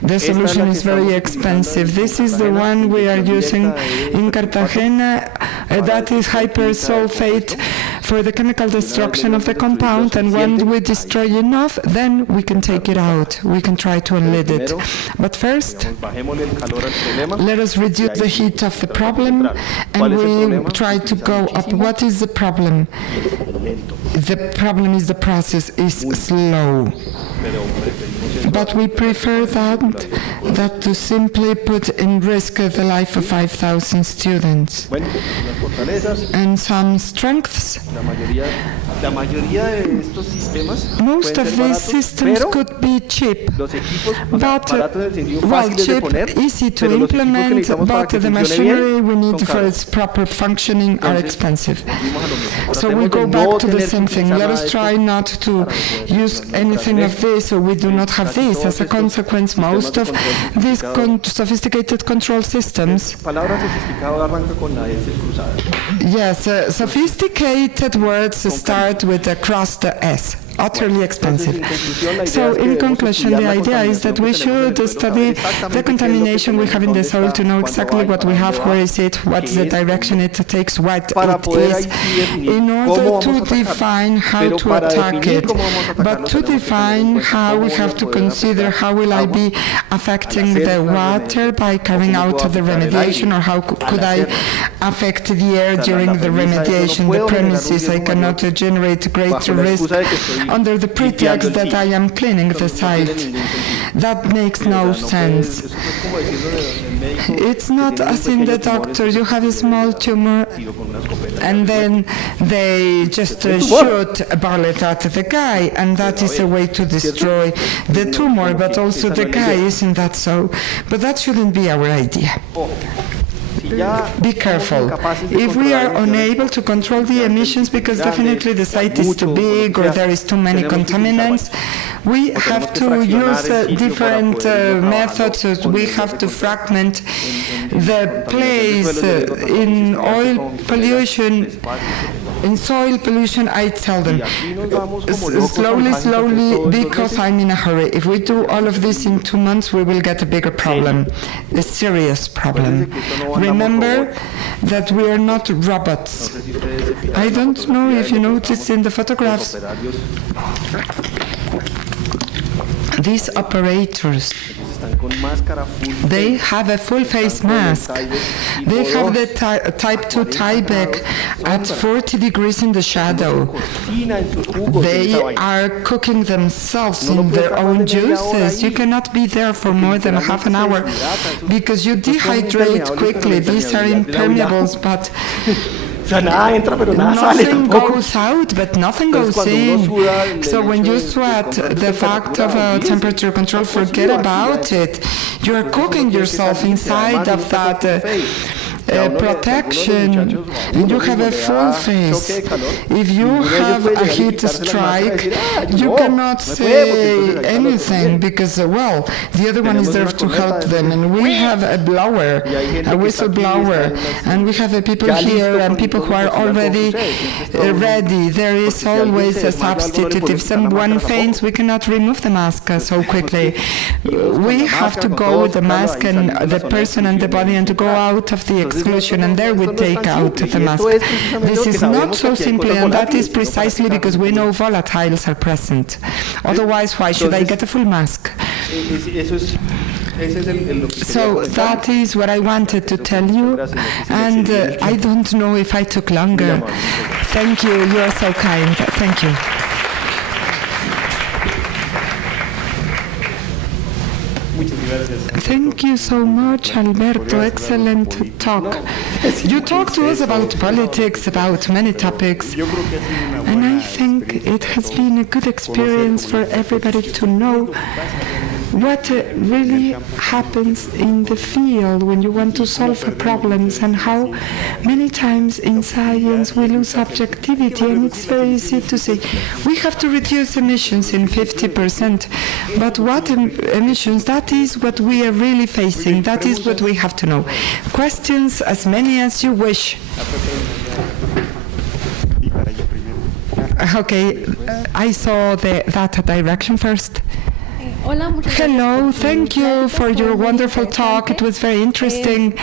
The solution is very expensive. This is the one we are using in Cartagena that is hypersulfate for the chemical destruction of the compound, and when we destroy enough, then we can take it out. We can try to unlead it. But first, let us reduce the heat of the problem, and we try to go up. What is the problem? The problem is the process is slow. But we prefer that to simply put in risk the life of 5,000 students. And some strengths. Most of these systems could be cheap, but cheap, easy to implement, but the machinery we need for its proper functioning are expensive. So we go back to the same thing. Let us try not to use anything of this, so we do not have this. As a consequence, most of these sophisticated control systems, yes, sophisticated words start with the cross the S. Utterly expensive. So in conclusion, the idea is that we should study the contamination we have in the soil to know exactly what we have, where is it, what's the direction it takes, what it is, in order to define how to attack it. But to define how, we have to consider how will I be affecting the water by carrying out the remediation, or how could I affect the air during the remediation, the premises. I cannot generate greater risk under the pretext that I am cleaning the site. That makes no sense. It's not as in the doctor, you have a small tumor and then they just shoot a bullet at the guy, and that is a way to destroy the tumor, but also the guy. Isn't that so? But that shouldn't be our idea. Be careful. If we are unable to control the emissions because definitely the site is too big or there is too many contaminants, we have to use different methods. We have to fragment the place. In oil pollution, in soil pollution, I tell them, slowly, because I'm in a hurry. If we do all of this in 2 months, we will get a bigger problem, a serious problem. Remember that we are not robots. I don't know if you noticed in the photographs, these operators, they have a full face mask. They have the type 2 tieback at 40 degrees in the shadow. They are cooking themselves in their own juices. You cannot be there for more than half an hour because you dehydrate quickly. These are impermeables, but nothing goes out, but nothing goes in. So when you sweat, the fact of temperature control, forget about it. You are cooking yourself inside of that protection, and you have a full face. If you have a heat strike, you cannot say anything because, well, the other one is there to help them, and we have a blower, a whistleblower, and we have people here and people who are already ready. There is always a substitute. If someone faints, we cannot remove the mask so quickly. We have to go with the mask and the person and the body and to go out of the exclusion, and there we take out the mask. This is not so simple, and that is precisely because we know volatiles are present. Otherwise, why should I get a full mask? So that is what I wanted to tell you, and I don't know if I took longer. Thank you. You are so kind. Thank you. Thank you so much, Alberto. Excellent talk. You talked to us about politics, about many topics, and I think it has been a good experience for everybody to know what really happens in the field when you want to solve problems, and how many times in science we lose objectivity, and it's very easy to say we have to reduce emissions in 50%, but what emissions? That is what we are really facing. That is what we have to know. Questions, as many as you wish. Okay, I saw that direction first. Hello, thank you for your wonderful talk. It was very interesting.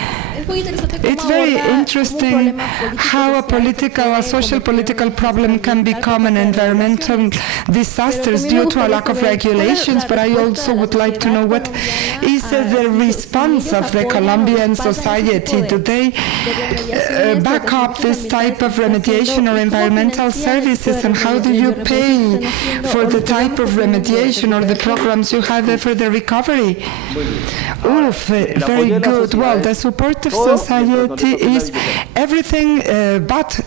It's very interesting how a social political problem can become an environmental disaster due to a lack of regulations, but I also would like to know what is the response of the Colombian society. Do they back up this type of remediation or environmental services, and how do you pay for the type of remediation or the programs you have for the recovery? Very good. Well, the support of society is everything but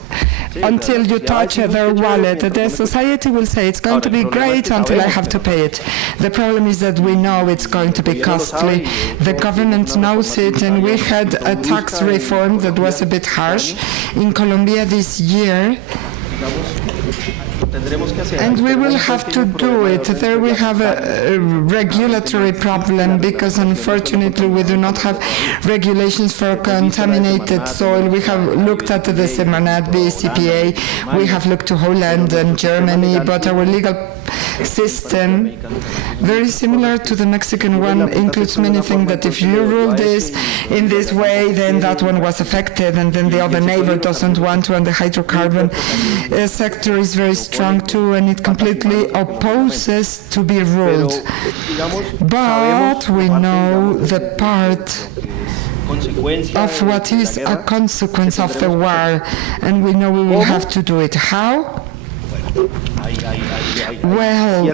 until you touch their wallet. The society will say it's going to be great until I have to pay it. The problem is that we know it's going to be costly. The government knows it, and we had a tax reform that was a bit harsh in Colombia this year. And we will have to do it. There we have a regulatory problem because unfortunately we do not have regulations for contaminated soil. We have looked at the Semanat, BCPA, we have looked to Holland and Germany, but our legal system, very similar to the Mexican one, includes many things that if you rule this in this way, then that one was affected, and then the other neighbor doesn't want to, and the hydrocarbon sector is very strong too, and it completely opposes to be ruled. But we know the part of what is a consequence of the war, and we know we will have to do it. How? Well,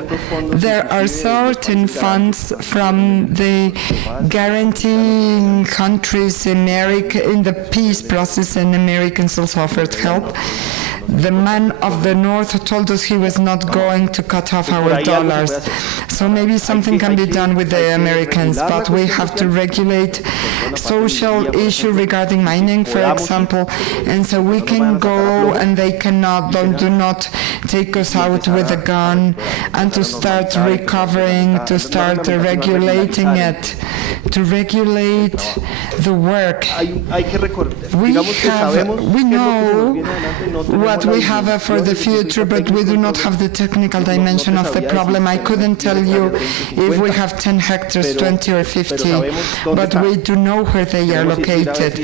there are certain funds from the guaranteeing countries in the peace process, and Americans also offered help. The man of the North told us he was not going to cut off our dollars. So maybe something can be done with the Americans, but we have to regulate social issue regarding mining, for example, and so we can go and they do not take us out with a gun, and to start recovering, to start regulating it, to regulate the work. We know what we have for the future, but we do not have the technical dimension of the problem. I couldn't tell you if we have 10 hectares, 20 or 50, but we do know where they are located.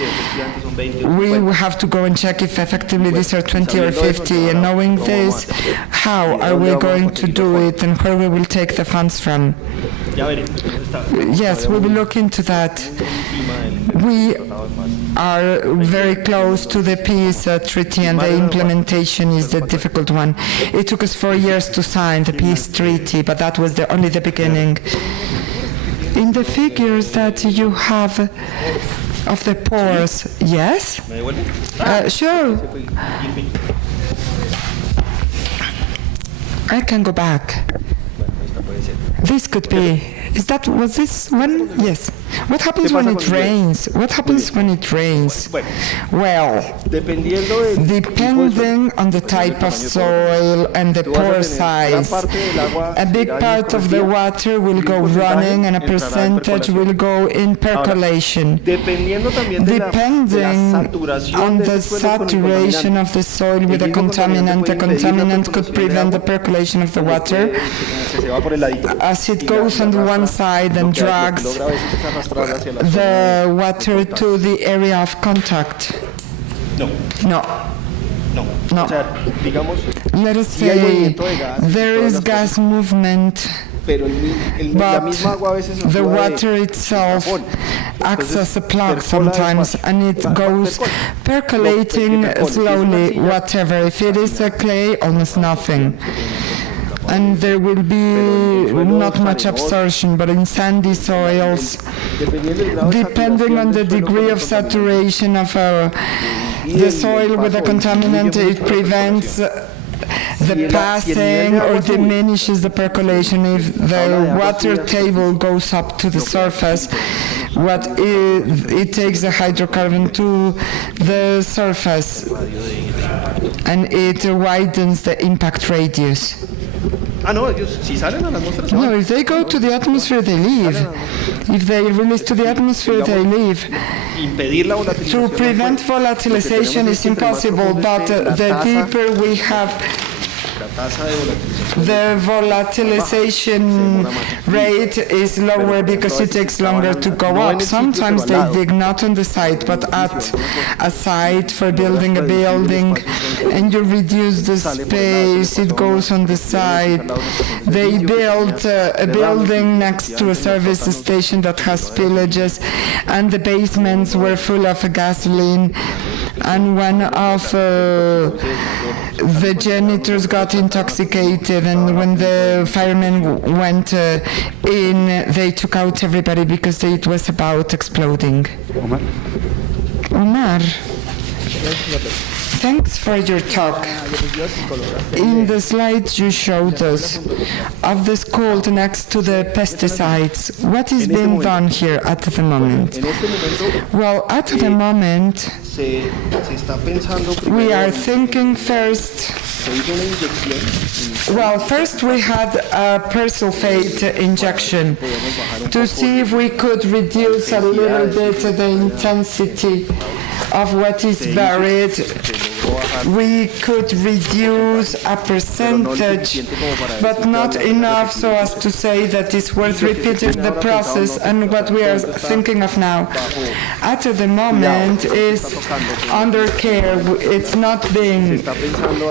We have to go and check if effectively these are 20 or 50, and knowing this, how are we going to do it, and where we will take the funds from? Yes, we will look into that. We are very close to the peace treaty, and the implementation is the difficult one. It took us 4 years to sign the peace treaty, but that was only the beginning. In the figures that you have of the pores, yes? Sure. I can go back. This could be. Was this one? Yes. What happens when it rains? What happens when it rains? Well, depending on the type of soil and the pore size, a big part of the water will go running and a percentage will go in percolation. Depending on the saturation of the soil with a contaminant could prevent the percolation of the water as it goes on one side and drags the water to the area of contact. No. Let us say there is gas movement, but the water itself acts as a plug sometimes, and it goes percolating slowly, whatever. If it is a clay, almost nothing. And there will be not much absorption, but in sandy soils, depending on the degree of saturation of the soil with a contaminant, it prevents the passing or diminishes the percolation. If the water table goes up to the surface, it takes the hydrocarbon to the surface, and it widens the impact radius. No, if they go to the atmosphere, they leave. If they release to the atmosphere, they leave. To prevent volatilization is impossible, but the deeper we have the volatilization rate is lower because it takes longer to go up. Sometimes they dig not on the site, but at a site for building a building, and you reduce the space, it goes on the site. They built a building next to a service station that has spillages, and the basements were full of gasoline, and one of the janitors got intoxicated, and when the firemen went in, they took out everybody because it was about exploding. Omar, thanks for your talk. In the slides you showed us of the school next to the pesticides, what is being done here at the moment? Well, at the moment, we are thinking first. Well, first we had a persulfate injection to see if we could reduce a little bit the intensity of what is buried. We could reduce a percentage, but not enough so as to say that it's worth repeating the process. And what we are thinking of now, at the moment, is under care. It's not being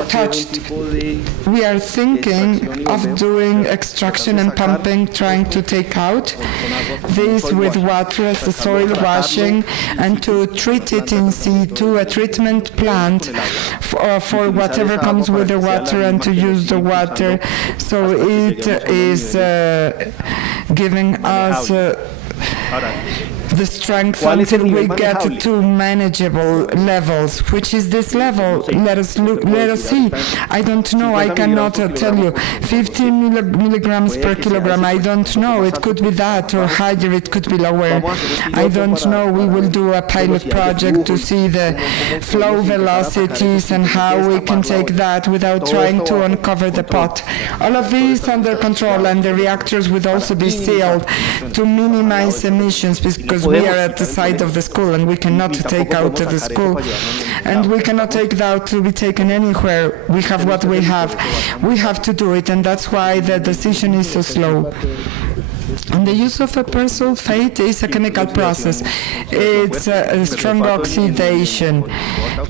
touched. We are thinking of doing extraction and pumping, trying to take out this with water as a soil washing, and to treat it in situ, a treatment plant for whatever comes with the water, and to use the water. So it is giving us the strength until we get to manageable levels. Which is this level? Let us look. Let us see. I don't know. I cannot tell you. 15 milligrams per kilogram. I don't know. It could be that or higher. It could be lower. I don't know. We will do a pilot project to see the flow velocities and how we can take that without trying to uncover the pot. All of these under control, and the reactors would also be sealed to minimize emissions, because we are at the side of the school and we cannot take out the school, and we cannot take that out to be taken anywhere. We have what we have. We have to do it, and that's why the decision is so slow. And the use of a persulfate is a chemical process. It's a strong oxidation.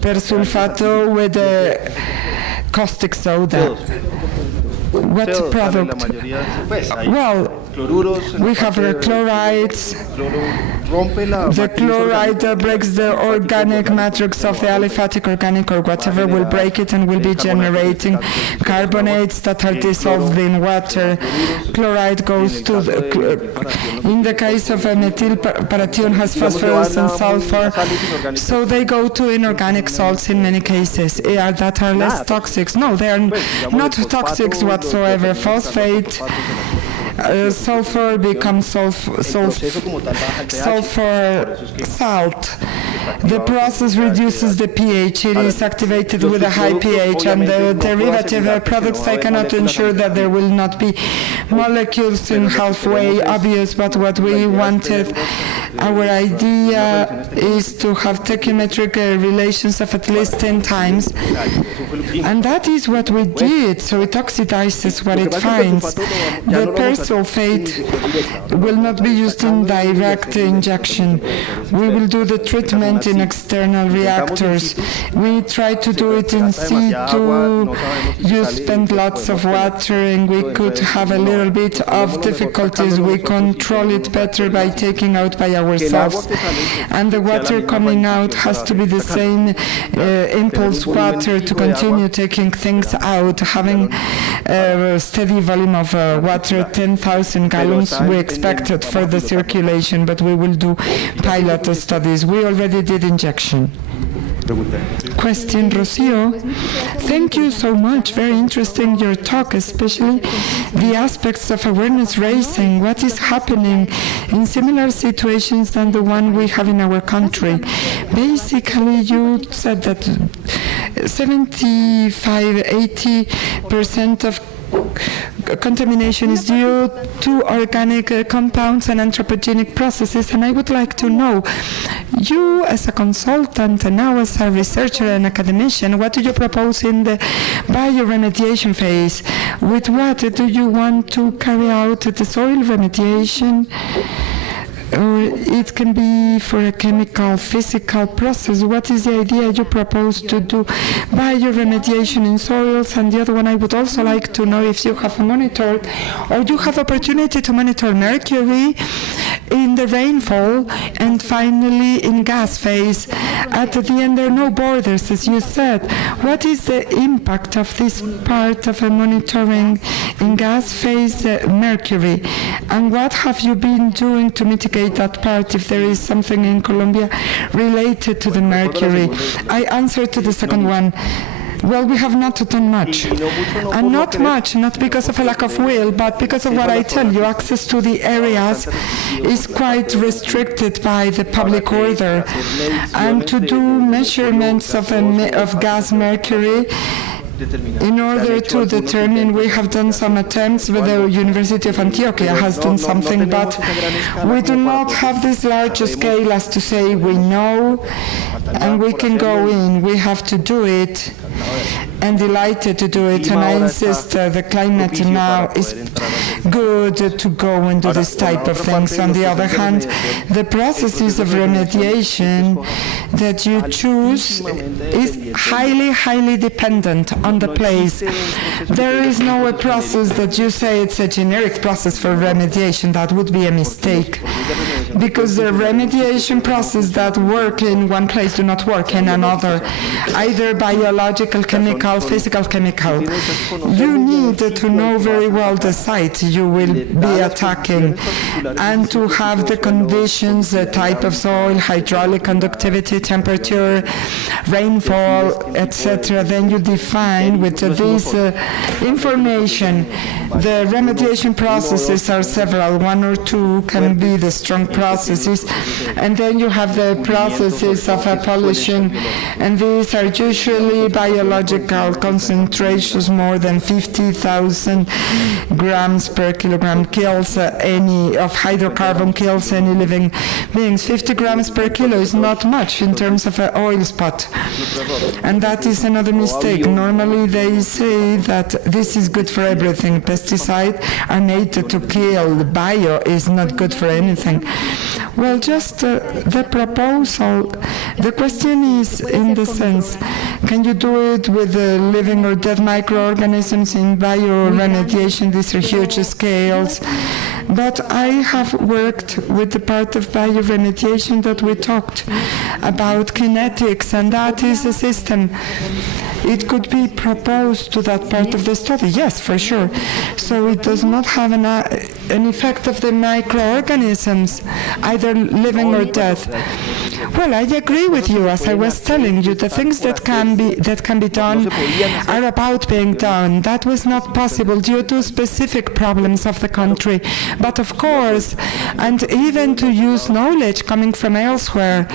Persulfato with a caustic soda. What product? Well, we have chlorides. The chloride breaks the organic matrix of the aliphatic organic or whatever, will break it and will be generating carbonates that are dissolved in water. Chloride goes to in the case of a methyl paration has phosphorus and sulfur, so they go to inorganic salts in many cases that are less toxic. No, they are not toxic whatsoever. Phosphate, sulfur becomes sulfur salt. The process reduces the pH. It is activated with a high pH, and the derivative products, I cannot ensure that there will not be molecules in halfway obvious, but what we wanted, our idea is to have tachymetric relations of at least 10 times, and that is what we did, so it oxidizes what it finds. The persulfate will not be used in direct injection. We will do the treatment in external reactors. We try to do it in situ. You spend lots of water, and we could have a little bit of difficulties. We control it better by taking out by ourselves. And the water coming out has to be the same impulse water to continue taking things out, having a steady volume of water, 10,000 gallons we expected for the circulation, but we will do pilot studies. We already did injection. Question, Rocio. Thank you so much. Very interesting your talk, especially the aspects of awareness raising. What is happening in similar situations than the one we have in our country? Basically, you said that 75-80% of contamination is due to organic compounds and anthropogenic processes, and I would like to know, You, as a consultant and now as a researcher and academician, what do you propose in the bioremediation phase? With what do you want to carry out the soil remediation? Or it can be for a chemical, physical process. What is the idea you propose to do? Bioremediation in soils, and the other one I would also like to know if you have monitored or you have opportunity to monitor mercury in the rainfall and finally in gas phase. At the end there are no borders, as you said. What is the impact of this part of a monitoring in gas phase mercury? And what have you been doing to mitigate that part if there is something in Colombia related to the mercury? I answer to the second one. Well, we have not done much. And not much, not because of a lack of will, but because of what I tell you. Access to the areas is quite restricted by the public order. And to do measurements of gas mercury, in order to determine, we have done some attempts with the University of Antioquia has done something, but we do not have this large scale as to say we know and we can go in. We have to do it and delighted to do it, and I insist the climate now is good to go and do this type of things. On the other hand, the processes of remediation that you choose is highly, highly dependent on the place. There is no process that you say it's a generic process for remediation. That would be a mistake, because the remediation process that work in one place do not work in another, either biological, chemical, physical, chemical. You need to know very well the site you will be attacking and to have the conditions, the type of soil, hydraulic conductivity, temperature, rainfall, etc. Then you define with this information. The remediation processes are several. One or two can be the strong processes, and then you have the processes of polishing, and these are usually biological concentrations more than 50,000 grams per kilogram, kills any of hydrocarbon, kills any living beings. 50 grams per kilo is not much in terms of an oil spot, and that is another mistake. Normally they say that this is good for everything. Pesticides are made to kill. Bio is not good for anything. Well, just the proposal, the question is in the sense, can you do it with living or dead microorganisms in bioremediation? These are huge scales. But I have worked with the part of bioremediation that we talked about, kinetics, and that is a system. It could be proposed to that part of the study, yes, for sure. So it does not have an effect of the microorganisms, either living or dead. Well, I agree with you. As I was telling you, the things that can be done are about being done. That was not possible due to specific problems of the country. But of course, and even to use knowledge coming from elsewhere,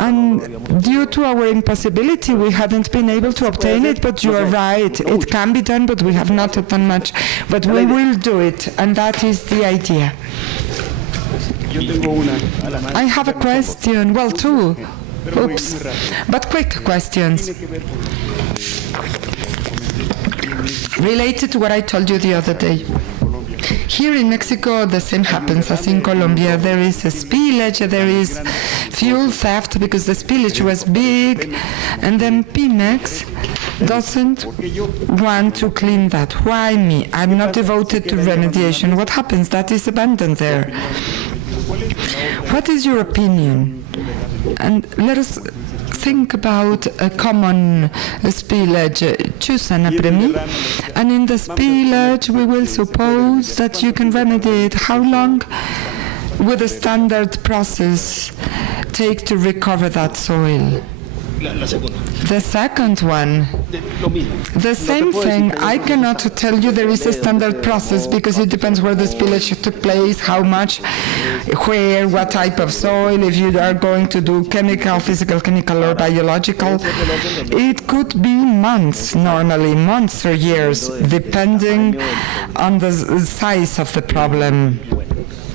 and due to our impossibility, we hadn't been able to obtain it, but you are right. It can be done, but we have not done much. But we will do it, and that is the idea. I have a question. Well, two. Oops. But quick questions. Related to what I told you the other day. Here in Mexico, the same happens as in Colombia. There is a spillage, there is fuel theft because the spillage was big, and then Pemex doesn't want to clean that. Why me? I'm not devoted to remediation. What happens? That is abandoned there. What is your opinion? And let us think about a common spillage, choose an apremi, and in the spillage we will suppose that you can remedy it. How long would a standard process take to recover that soil? The second one, the same thing. I cannot tell you there is a standard process because it depends where the spillage took place, how much, where, what type of soil, if you are going to do chemical, physical, chemical, or biological. It could be months, normally, months or years, depending on the size of the problem.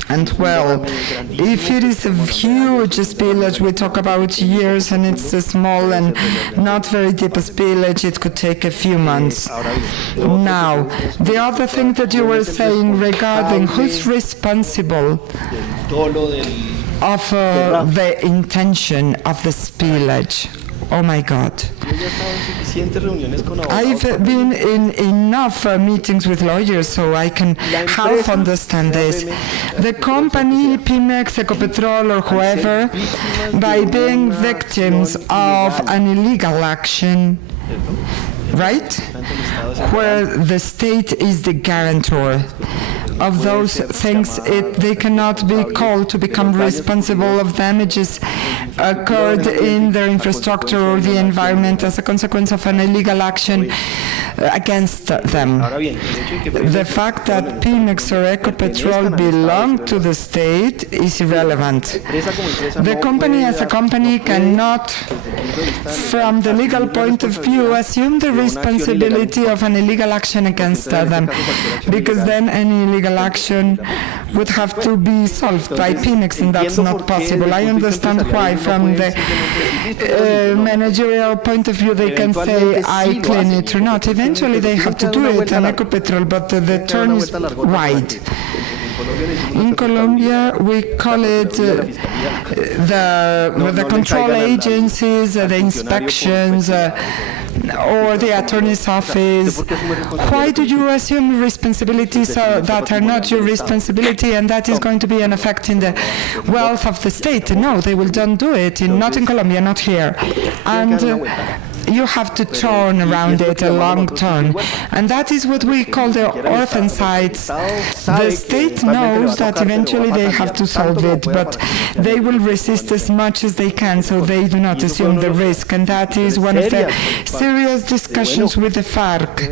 And well, if it is a huge spillage, we talk about years, and it's a small and not very deep spillage, it could take a few months. Now, the other thing that you were saying regarding who's responsible of the intention of the spillage. Oh my God. I've been in enough meetings with lawyers so I can half understand this. The company, Pemex, Ecopetrol, or whoever, by being victims of an illegal action, right? Where the state is the guarantor of those things, they cannot be called to become responsible of damages occurred in their infrastructure or the environment as a consequence of an illegal action against them. The fact that Pemex or Ecopetrol belong to the state is irrelevant. The company as a company cannot, from the legal point of view, assume the responsibility of an illegal action against them, because then any illegal action would have to be solved by Pemex, and that's not possible. I understand why, from the managerial point of view, they can say, I clean it or not. Eventually, they have to do it on Ecopetrol, but the turn is wide. In Colombia, we call it the control agencies, the inspections, or the attorney's office. Why do you assume responsibilities that are not your responsibility, and that is going to be an effect in the wealth of the state? No, they will don't do it, not in Colombia, not here. And you have to turn around it a long turn. And that is what we call the orphan sites. The state knows that eventually they have to solve it, but they will resist as much as they can, so they do not assume the risk. And that is one of the serious discussions with the FARC.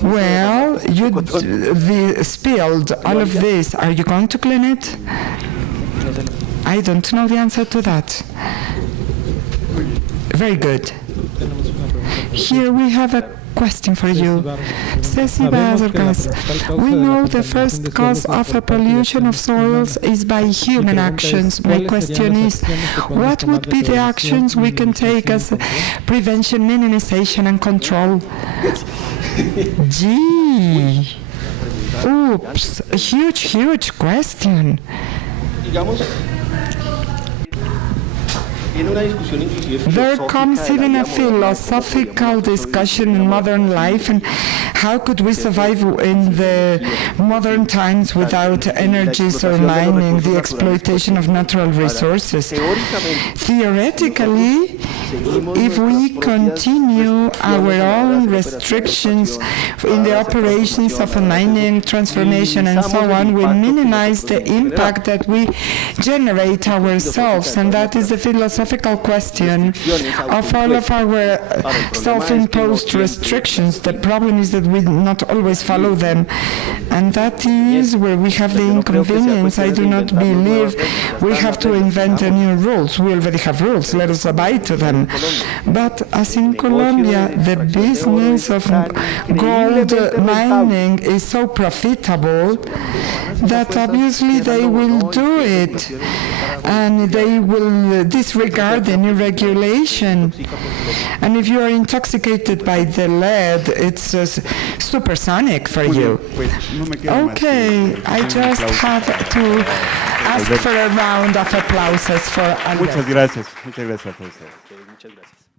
Well, you spilled all of this. Are you going to clean it? I don't know the answer to that. Very good. Here we have a question for you. We know the first cause of a pollution of soils is by human actions. My question is, what would be the actions we can take as prevention, minimization, and control? Gee. Oops. A huge question. There comes even a philosophical discussion in modern life, and how could we survive in the modern times without energies or mining, the exploitation of natural resources. Theoretically, if we continue our own restrictions in the operations of a mining, transformation, and so on, we minimize the impact that we generate ourselves, and that is the philosophical question of all of our self-imposed restrictions. The problem is that we not always follow them, and that is where we have the inconvenience. I do not believe we have to invent new rules. We already have rules. Let us abide to them. But as in Colombia, the business of gold mining is so profitable that obviously they will do it, and they will disregard any regulation. And if you are intoxicated by the lead, it's supersonic for you. Okay, I just have to ask for a round of applauses for Alberto. Muchas gracias a todos. Muchas gracias.